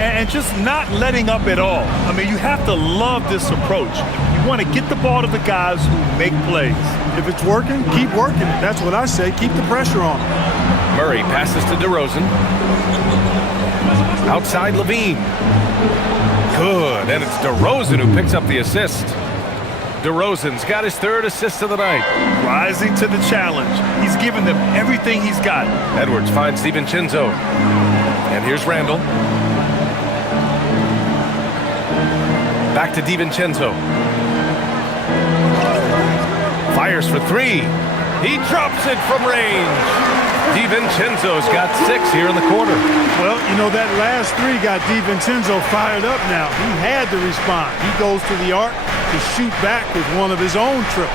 And just not letting up at all. I mean, you have to love this approach. You want to get the ball to the guys who make plays. If it's working, keep working it. That's what I say. Keep the pressure on. Murray passes to DeRozan. Outside Levine. Good, and it's DeRozan who picks up the assist. DeRozan's got his 3rd assist of the night. Rising to the challenge. He's given them everything he's got. Edwards finds DiVincenzo. And here's Randall. Back to DiVincenzo. Fires for 3. He drops it from range. DiVincenzo's got 6 here in the quarter. Well, you know, that last 3 got DiVincenzo fired up now. He had to respond. He goes to the arc to shoot back with one of his own triples.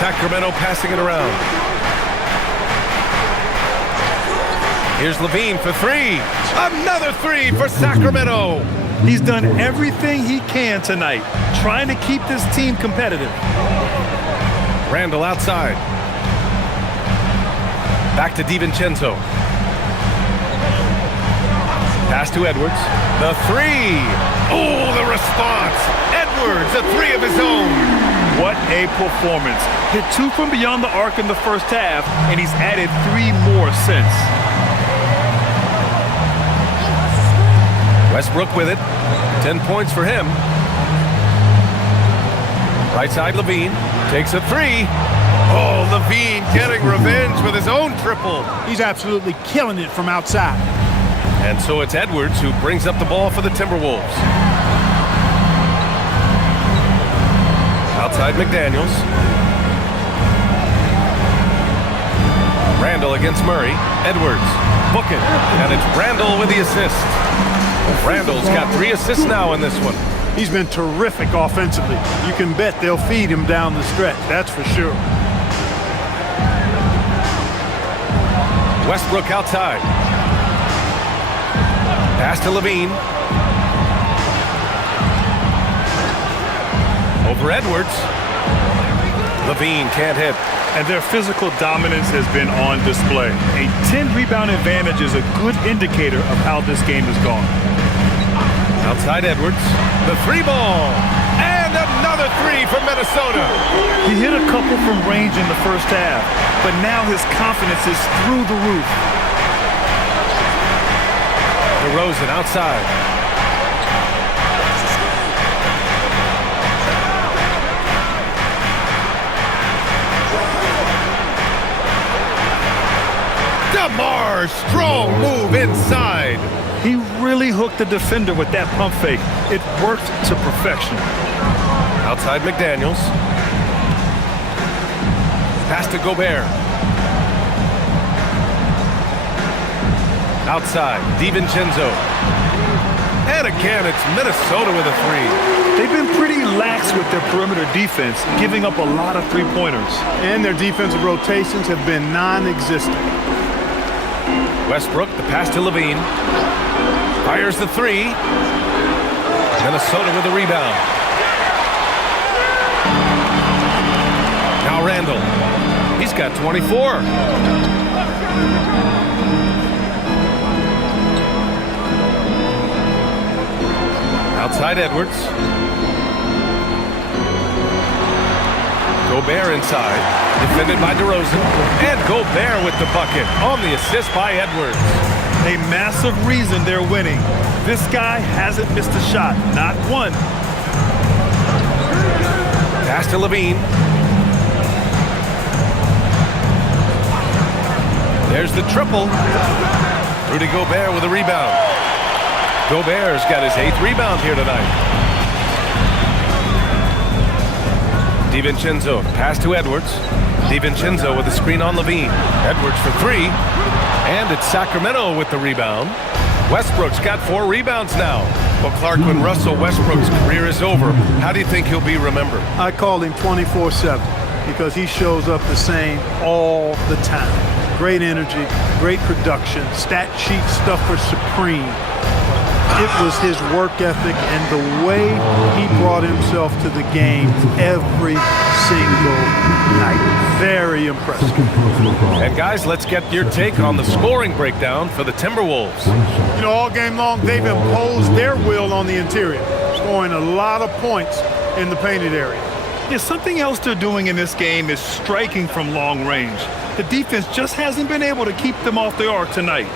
Sacramento passing it around. Here's Levine for 3. Another 3 for Sacramento. He's done everything he can tonight, trying to keep this team competitive. Randall outside. Back to DiVincenzo. Pass to Edwards. The 3. Oh, the response. Edwards, a 3 of his own. What a performance. Hit 2 from beyond the arc in the first half, and he's added 3 more since. Westbrook with it. 10 points for him. Right side Levine. Takes a 3. Oh, Levine getting revenge with his own triple. He's absolutely killing it from outside. And so it's Edwards who brings up the ball for the Timberwolves. Outside McDaniels. Randall against Murray. Edwards. Book it. And it's Randall with the assist. Randall's got 3 assists now in this one. He's been terrific offensively. You can bet they'll feed him down the stretch. That's for sure. Westbrook outside. Pass to Levine. Over Edwards. Levine can't hit. And their physical dominance has been on display. A 10-rebound advantage is a good indicator of how this game has gone. Outside Edwards. The 3-ball. And another 3 from Minnesota. He hit a couple from range in the first half, but now his confidence is through the roof. DeRozan outside. DeMar, strong move inside. He really hooked the defender with that pump fake. It worked to perfection. Outside McDaniels. Pass to Gobert. Outside, DiVincenzo. And again, it's Minnesota with a three. They've been pretty lax with their perimeter defense, giving up a lot of three-pointers. And their defensive rotations have been non-existent. Westbrook, the pass to Levine. Fires the three. Minnesota with a rebound. Now Randall. He's got 24. Outside Edwards. Gobert inside. Defended by DeRozan. And Gobert with the bucket on the assist by Edwards. A massive reason they're winning. This guy hasn't missed a shot, not one. Pass to Levine. There's the triple. Rudy Gobert with a rebound. Gobert's got his 8th rebound here tonight. DiVincenzo, pass to Edwards. DiVincenzo with a screen on Levine. Edwards for three. And it's Sacramento with the rebound. Westbrook's got 4 rebounds now. Well, Clark, when Russell Westbrook's career is over, how do you think he'll be remembered? I call him 24/7 because he shows up the same all the time. Great energy, great production, stat sheet stuffer supreme. It was his work ethic and the way he brought himself to the game every single night. Very impressive. And guys, let's get your take on the scoring breakdown for the Timberwolves. You know, all game long, they've imposed their will on the interior, scoring a lot of points in the painted area. Yeah, something else they're doing in this game is striking from long range. The defense just hasn't been able to keep them off the arc tonight.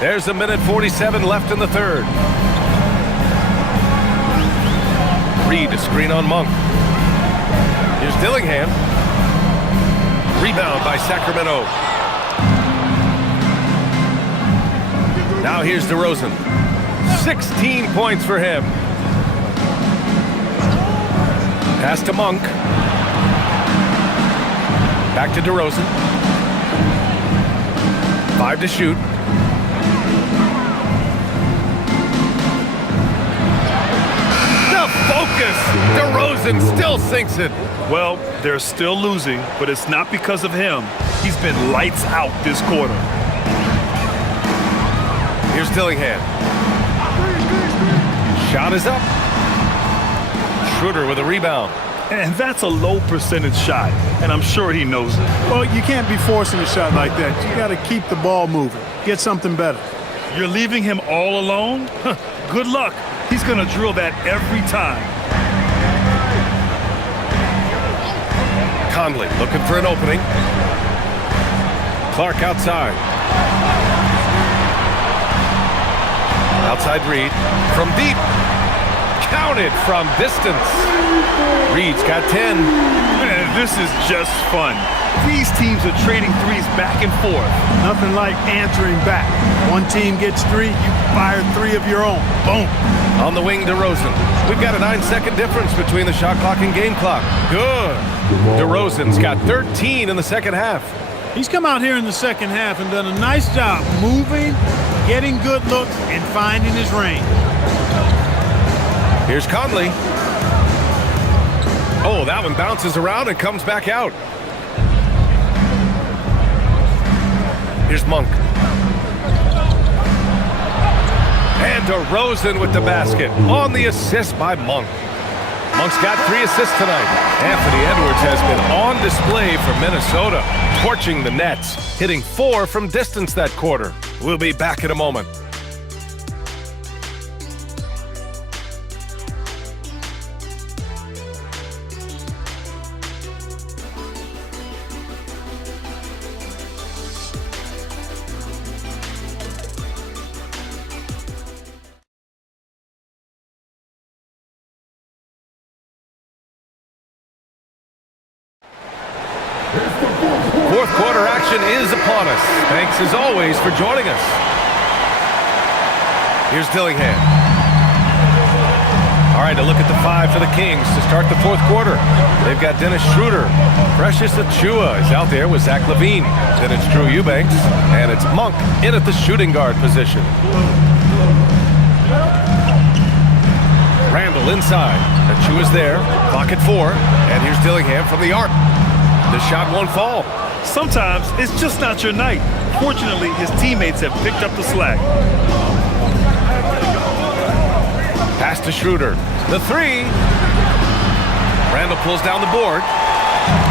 There's a minute 47 left in the third. Reed, a screen on Monk. Here's Dillingham. Rebound by Sacramento. Now here's DeRozan. 16 points for him. Pass to Monk. Back to DeRozan. 5 to shoot. Focus! DeRozan still sinks it. Well, they're still losing, but it's not because of him. He's been lights out this quarter. Here's Dillingham. Shot is up. Schroeder with a rebound. And that's a low percentage shot, and I'm sure he knows it. Well, you can't be forcing a shot like that. You got to keep the ball moving. Get something better. You're leaving him all alone? Good luck. He's going to drill that every time. Conley looking for an opening. Clark outside. Outside Reed. From deep. Counted from distance. Reed's got 10. Man, this is just fun. These teams are trading threes back and forth. Nothing like answering back. One team gets 3, you fire 3 of your own. Boom. On the wing, DeRozan. We've got a 9-second difference between the shot clock and game clock. Good. DeRozan's got 13 in the second half. He's come out here in the second half and done a nice job moving, getting good looks, and finding his range. Here's Conley. Oh, that one bounces around and comes back out. Here's Monk. And DeRozan with the basket on the assist by Monk. Monk's got 3 assists tonight. Anthony Edwards has been on display for Minnesota, torching the Nets, hitting 4 from distance that quarter. We'll be back in a moment. Fourth quarter action is upon us. Thanks as always for joining us. Here's Dillingham. All right, a look at the 5 for the Kings to start the fourth quarter. They've got Dennis Schroeder. Precious Achiuwa is out there with Zach LaVine. Then it's Drew Eubanks, and it's Monk in at the shooting guard position. Randall inside. Achiuwa's there. Clock at 4. And here's Dillingham from the arc. The shot won't fall. Sometimes it's just not your night. Fortunately, his teammates have picked up the slack. Pass to Schroeder. The 3. Randall pulls down the board.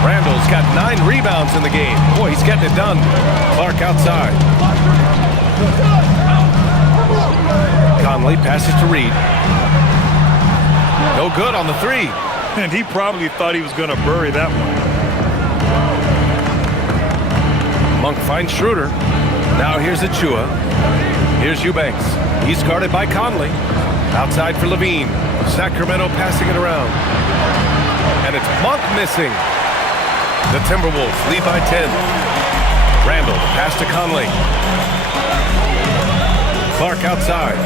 Randall's got 9 rebounds in the game. Boy, he's getting it done. Clark outside. Conley passes to Reed. No good on the 3. And he probably thought he was going to bury that one. Monk finds Schroeder. Now here's Achiuwa. Here's Eubanks. He's guarded by Conley. Outside for LaVine. Sacramento passing it around. And it's Monk missing. The Timberwolves lead by 10. Randall, pass to Conley. Clark outside.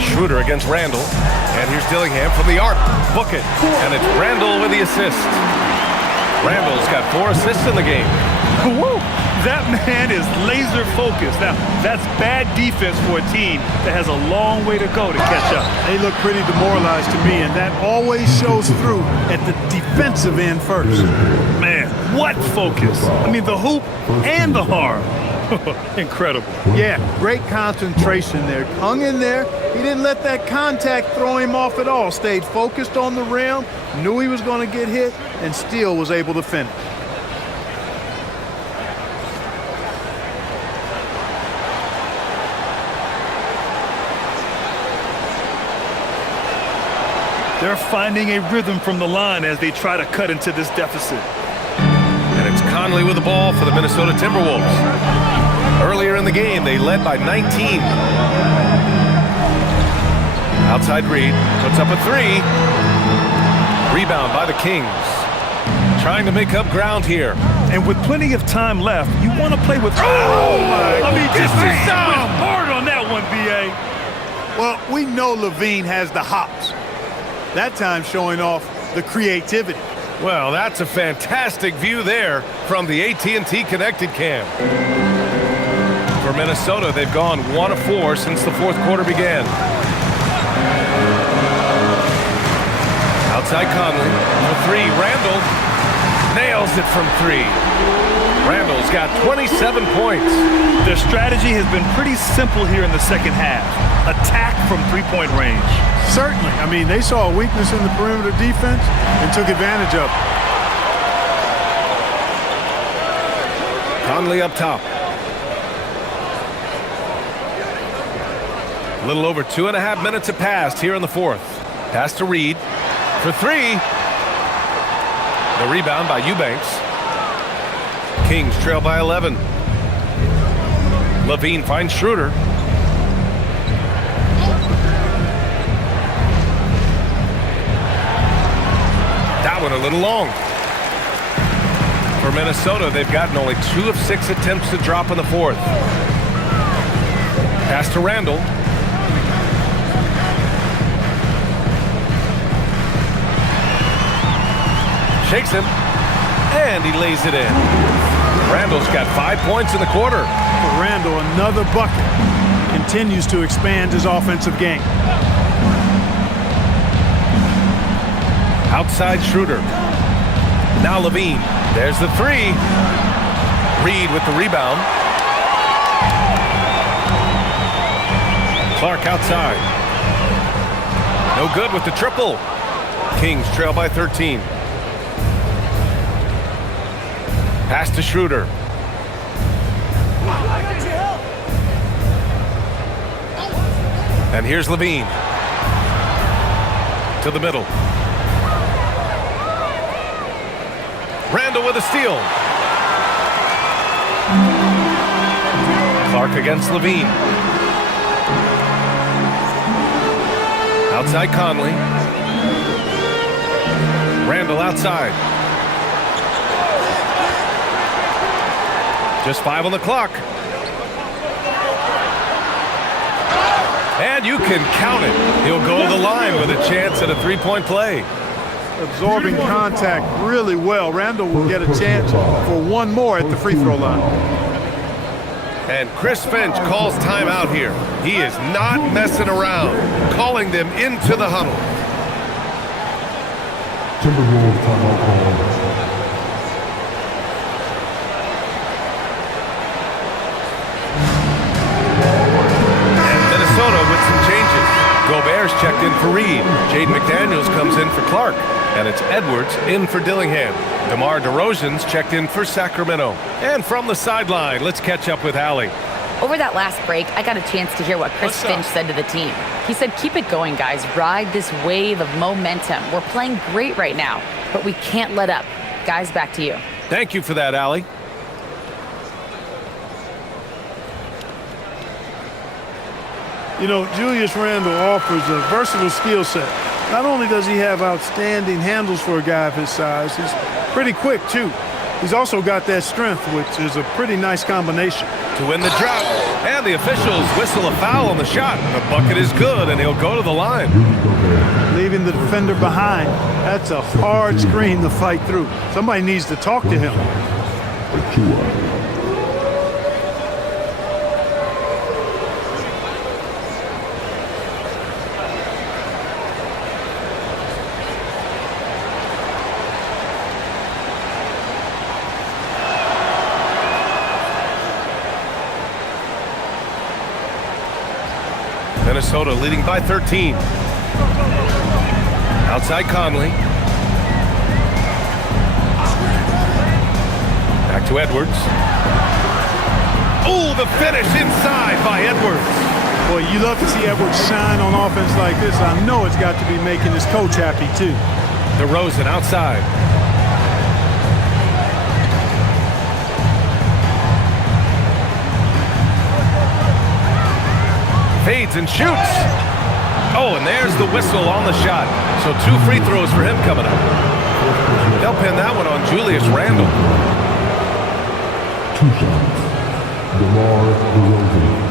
Schroeder against Randall. And here's Dillingham from the arc. Book it. And it's Randall with the assist. Randall's got 4 assists in the game. Woo! That man is laser focused. Now, that's bad defense for a team that has a long way to go to catch up. They look pretty demoralized to me, and that always shows through at the defensive end first. Man, what focus. I mean, the hoop and the harm. Incredible. Yeah, great concentration there. Hung in there. He didn't let that contact throw him off at all. Stayed focused on the rim, knew he was going to get hit, and still was able to finish. They're finding a rhythm from the line as they try to cut into this deficit. And it's Conley with the ball for the Minnesota Timberwolves. Earlier in the game, they led by 19. Outside Reed puts up a 3. Rebound by the Kings. Trying to make up ground here. And with plenty of time left, you want to play with... Oh, my! I mean, just hard on that one, B.A. Well, we know LaVine has the hops. That time showing off the creativity. Well, that's a fantastic view there from the AT&T Connected Cam. For Minnesota, they've gone 1 of 4 since the fourth quarter began. Outside Conley, for 3, Randall nails it from 3. Randall's got 27 points. Their strategy has been pretty simple here in the second half. Attack from three-point range. Certainly. I mean, they saw a weakness in the perimeter defense and took advantage of it. Conley up top. A little over 2.5 minutes have passed here in the fourth. Pass to Reed for 3. The rebound by Eubanks. Kings trail by 11. LaVine finds Schroeder. That one a little long. For Minnesota, they've gotten only 2 of 6 attempts to drop in the fourth. Pass to Randall. Shakes him, and he lays it in. Randall's got 5 points in the quarter. For Randall, another bucket. Continues to expand his offensive game. Outside Schroeder. Now LaVine. There's the 3. Reed with the rebound. Clark outside. No good with the triple. Kings trail by 13. Pass to Schroeder. And here's LaVine. To the middle. Randall with a steal. Clark against LaVine. Outside Conley. Randall outside. Just 5 on the clock. And you can count it. He'll go to the line with a chance at a three-point play. Absorbing contact really well. Randall will get a chance for one more at the free throw line. And Chris Finch calls timeout here. He is not messing around, calling them into the huddle. Timberwolves timeout call. With some changes. Gobert's checked in for Reed. Jaden McDaniels comes in for Clark. And it's Edwards in for Dillingham. DeMar DeRozan's checked in for Sacramento. And from the sideline, let's catch up with Allie. Over that last break, I got a chance to hear what Chris Finch said to the team. He said, keep it going, guys. Ride this wave of momentum. We're playing great right now, but we can't let up. Guys, back to you. Thank you for that, Allie. You know, Julius Randle offers a versatile skill set. Not only does he have outstanding handles for a guy of his size, he's pretty quick, too. He's also got that strength, which is a pretty nice combination. To win the drought, and the officials whistle a foul on the shot. The bucket is good, and he'll go to the line. Leaving the defender behind. That's a hard screen to fight through. Somebody needs to talk to him. Minnesota leading by 13. Outside Conley. Back to Edwards. Oh, the finish inside by Edwards. Boy, you love to see Edwards shine on offense like this. I know it's got to be making his coach happy, too. DeRozan outside. Fades and shoots. Oh, and there's the whistle on the shot. So 2 free throws for him coming up. They'll pin that one on Julius Randle. 2 shots. DeMar DeRozan.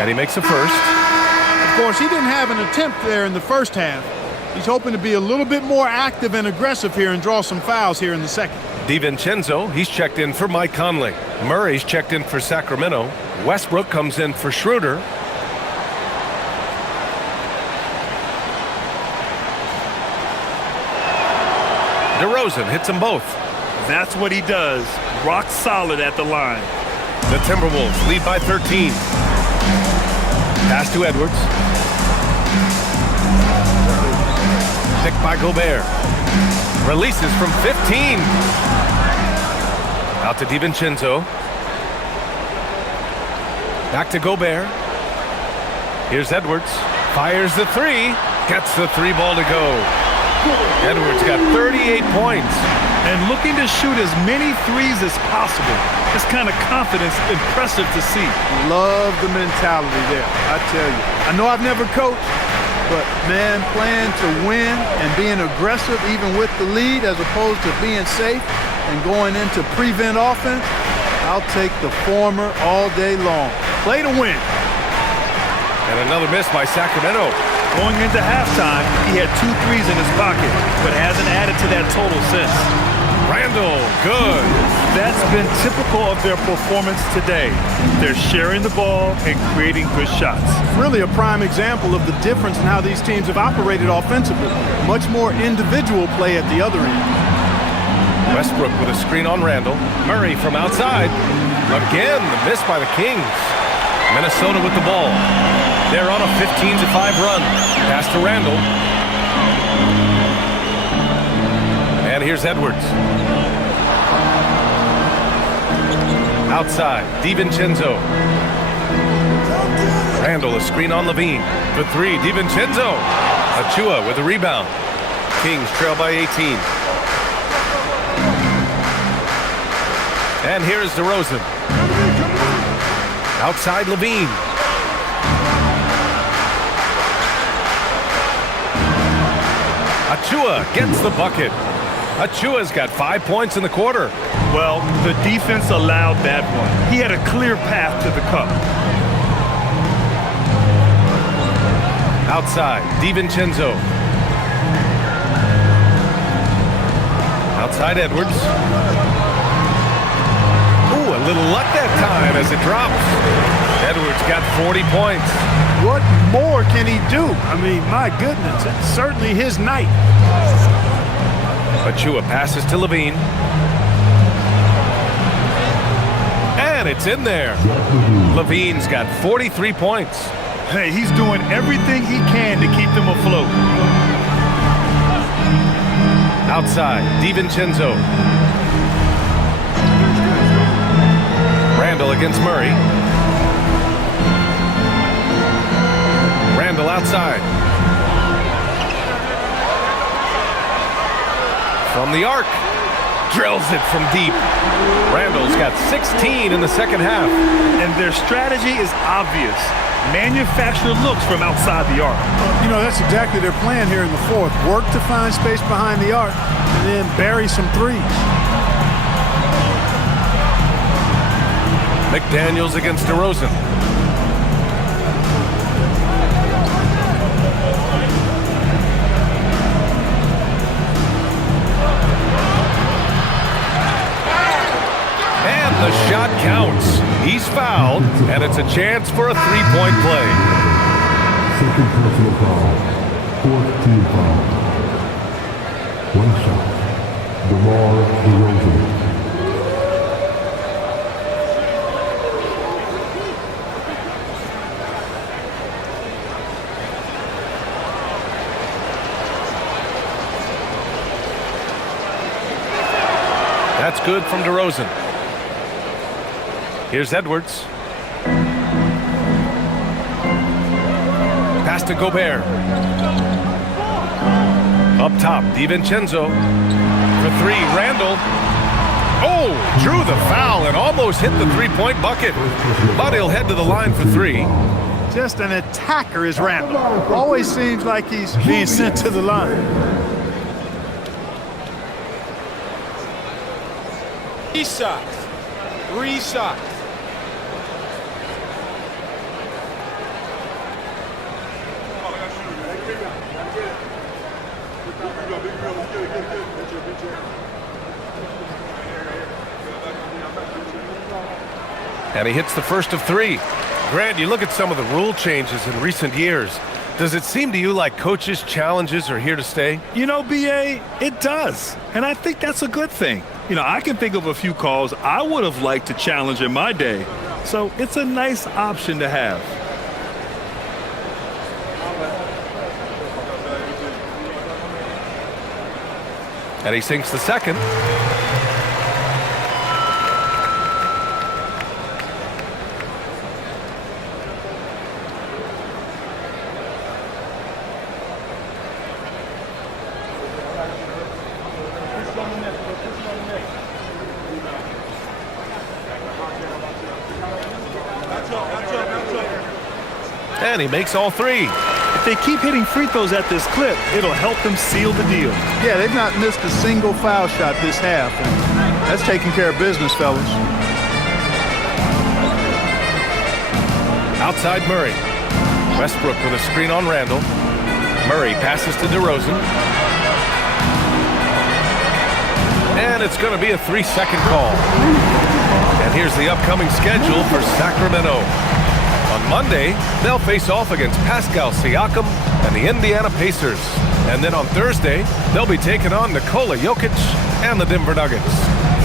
And he makes a first. Of course, he didn't have an attempt there in the first half. He's hoping to be a little bit more active and aggressive here and draw some fouls here in the second. DiVincenzo, he's checked in for Mike Conley. Murray's checked in for Sacramento. Westbrook comes in for Schroeder. DeRozan hits them both. That's what he does. Rock solid at the line. The Timberwolves lead by 13. Pass to Edwards. Picked by Gobert. Releases from 15. Out to DiVincenzo. Back to Gobert. Here's Edwards. Fires the 3. Gets the 3 ball to go. Edwards got 38 points. And looking to shoot as many threes as possible. This kind of confidence, impressive to see. Love the mentality there, I tell you. I know I've never coached, but man, playing to win and being aggressive even with the lead as opposed to being safe and going into prevent offense, I'll take the former all day long. Play to win. And another miss by Sacramento. Going into halftime, he had 2 threes in his pocket, but hasn't added to that total since. Randle, good. That's been typical of their performance today. They're sharing the ball and creating good shots. Really a prime example of the difference in how these teams have operated offensively. Much more individual play at the other end. Westbrook with a screen on Randle. Murray from outside. Again, the miss by the Kings. Minnesota with the ball. They're on a 15-5 run. Pass to Randle. And here's Edwards. Outside, DiVincenzo. Randle, a screen on Levine. For 3, DiVincenzo. Achua with a rebound. Kings trail by 18. And here's DeRozan. Outside Levine. Achua gets the bucket. Achua's got 5 points in the quarter. Well, the defense allowed that one. He had a clear path to the cup. Outside, DiVincenzo. Outside Edwards. Ooh, a little luck that time as it drops. Edwards got 40 points. What more can he do? I mean, my goodness, it's certainly his night. Achua passes to Levine. And it's in there. Levine's got 43 points. Hey, he's doing everything he can to keep them afloat. Outside, DiVincenzo. Randall against Murray. Randall outside. From the arc. Drills it from deep. Randall's got 16 in the second half. And their strategy is obvious. Manufacture looks from outside the arc. You know, that's exactly their plan here in the fourth. Work to find space behind the arc and then bury some threes. McDaniels against DeRozan. And the shot counts. He's fouled, and it's a chance for a three-point play. Second personal foul. Fourth team foul. One shot. DeMar DeRozan. That's good from DeRozan. Here's Edwards. Pass to Gobert. Up top, DiVincenzo. For three, Randall. Oh, drew the foul and almost hit the three-point bucket. But he'll head to the line for three. Just an attacker is Randall. Always seems like he's being sent to the line. 3 shots. 3 shots. And he hits the first of three. Grant, you look at some of the rule changes in recent years. Does it seem to you like coaches' challenges are here to stay? You know, B.A., it does. And I think that's a good thing. You know, I can think of a few calls I would have liked to challenge in my day. So it's a nice option to have. And he sinks the second. And he makes all three. If they keep hitting free throws at this clip, it'll help them seal the deal. Yeah, they've not missed a single foul shot this half. And that's taking care of business, fellas. Outside Murray. Westbrook with a screen on Randall. Murray passes to DeRozan. And it's going to be a 3-second call. And here's the upcoming schedule for Sacramento. On Monday, they'll face off against Pascal Siakam and the Indiana Pacers. And then on Thursday, they'll be taking on Nikola Jokic and the Denver Nuggets.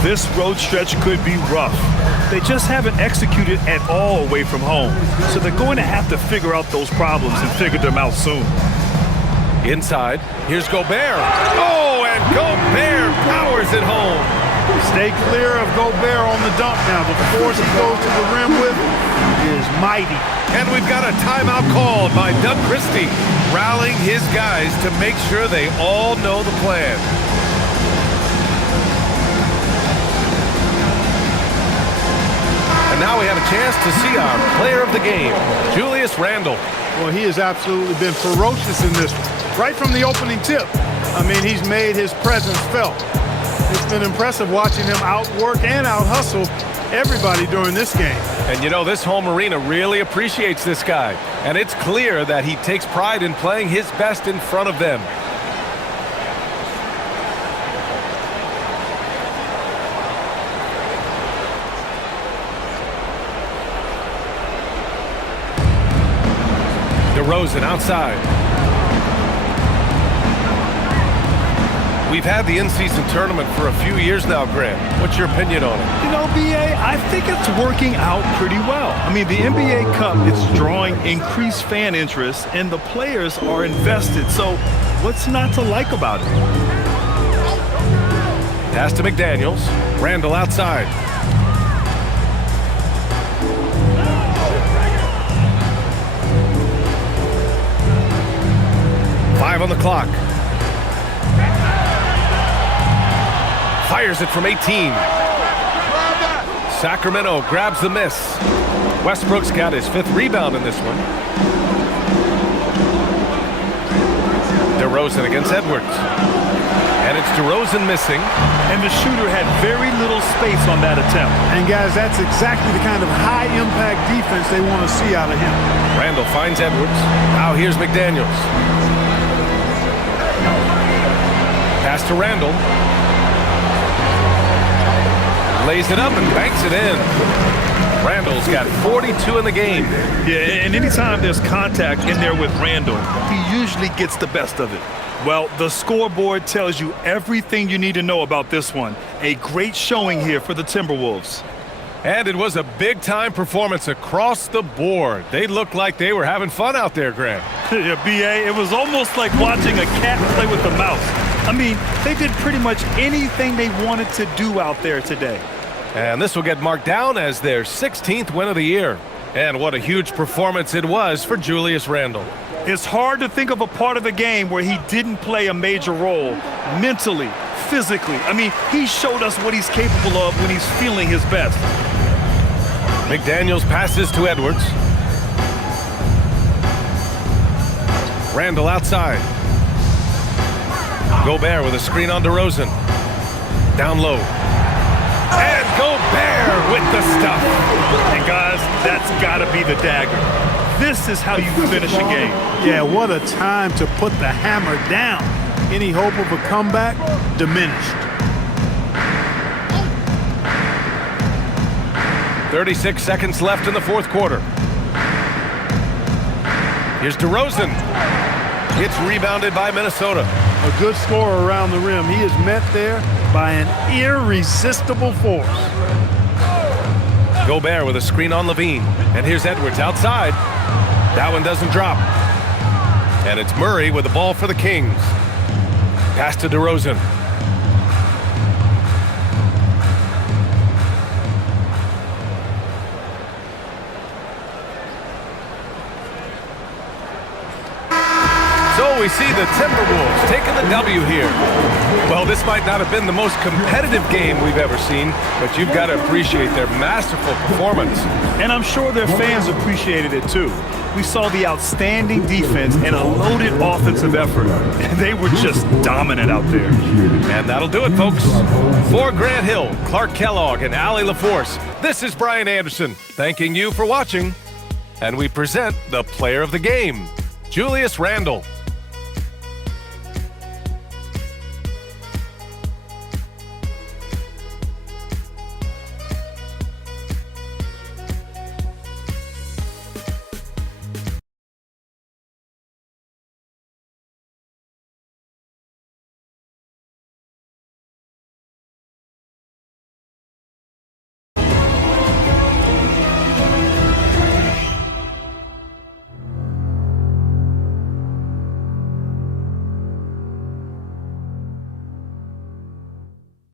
This road stretch could be rough. They just haven't executed at all away from home. So they're going to have to figure out those problems and figure them out soon. Inside, here's Gobert. Oh, and Gobert powers it home. Stay clear of Gobert on the dunk now. The force he goes to the rim with is mighty. And we've got a timeout called by Doug Christie, rallying his guys to make sure they all know the plan. And now we have a chance to see our player of the game, Julius Randle. Well, he has absolutely been ferocious in this one. right from the opening tip. I mean, he's made his presence felt. It's been impressive watching him outwork and out-hustle everybody during this game. And you know, this home arena really appreciates this guy. And it's clear that he takes pride in playing his best in front of them. DeRozan outside. We've had the in-season tournament for a few years now, Grant. What's your opinion on it? You know, B.A., I think it's working out pretty well. I mean, the NBA Cup is drawing increased fan interest, and the players are invested. So what's not to like about it? Pass to McDaniels. Randall outside. Five on the clock. Fires it from 18. Sacramento grabs the miss. Westbrook's got his 5th rebound in this one. DeRozan against Edwards. And it's DeRozan missing. And the shooter had very little space on that attempt. And guys, that's exactly the kind of high-impact defense they want to see out of him. Randall finds Edwards. Now here's McDaniels. Pass to Randall. Lays it up and banks it in. Randall's got 42 in the game. Yeah, and anytime there's contact in there with Randall, he usually gets the best of it. Well, the scoreboard tells you everything you need to know about this one. A great showing here for the Timberwolves. And it was a big-time performance across the board. They looked like they were having fun out there, Grant. Yeah, B.A., it was almost like watching a cat play with a mouse. I mean, they did pretty much anything they wanted to do out there today. And this will get marked down as their 16th win of the year. And what a huge performance it was for Julius Randle. It's hard to think of a part of the game where he didn't play a major role mentally, physically. I mean, he showed us what he's capable of when he's feeling his best. McDaniels passes to Edwards. Randall outside. Gobert with a screen on DeRozan. Down low. And Gobert with the stuff. And guys, that's got to be the dagger. This is how you finish a game. Yeah, what a time to put the hammer down. Any hope of a comeback diminished. 36 seconds left in the 4th quarter. Here's DeRozan. It's rebounded by Minnesota. A good scorer around the rim. He is met there by an irresistible force. Gobert with a screen on Levine. And here's Edwards outside. That one doesn't drop. And it's Murray with the ball for the Kings. Pass to DeRozan. So we see the Timberwolves taking the W here. Well, this might not have been the most competitive game we've ever seen, but you've got to appreciate their masterful performance. And I'm sure their fans appreciated it too. We saw the outstanding defense and a loaded offensive effort. And they were just dominant out there. And that'll do it, folks. For Grant Hill, Clark Kellogg, and Allie LaForce, this is Brian Anderson thanking you for watching. And we present the player of the game, Julius Randle.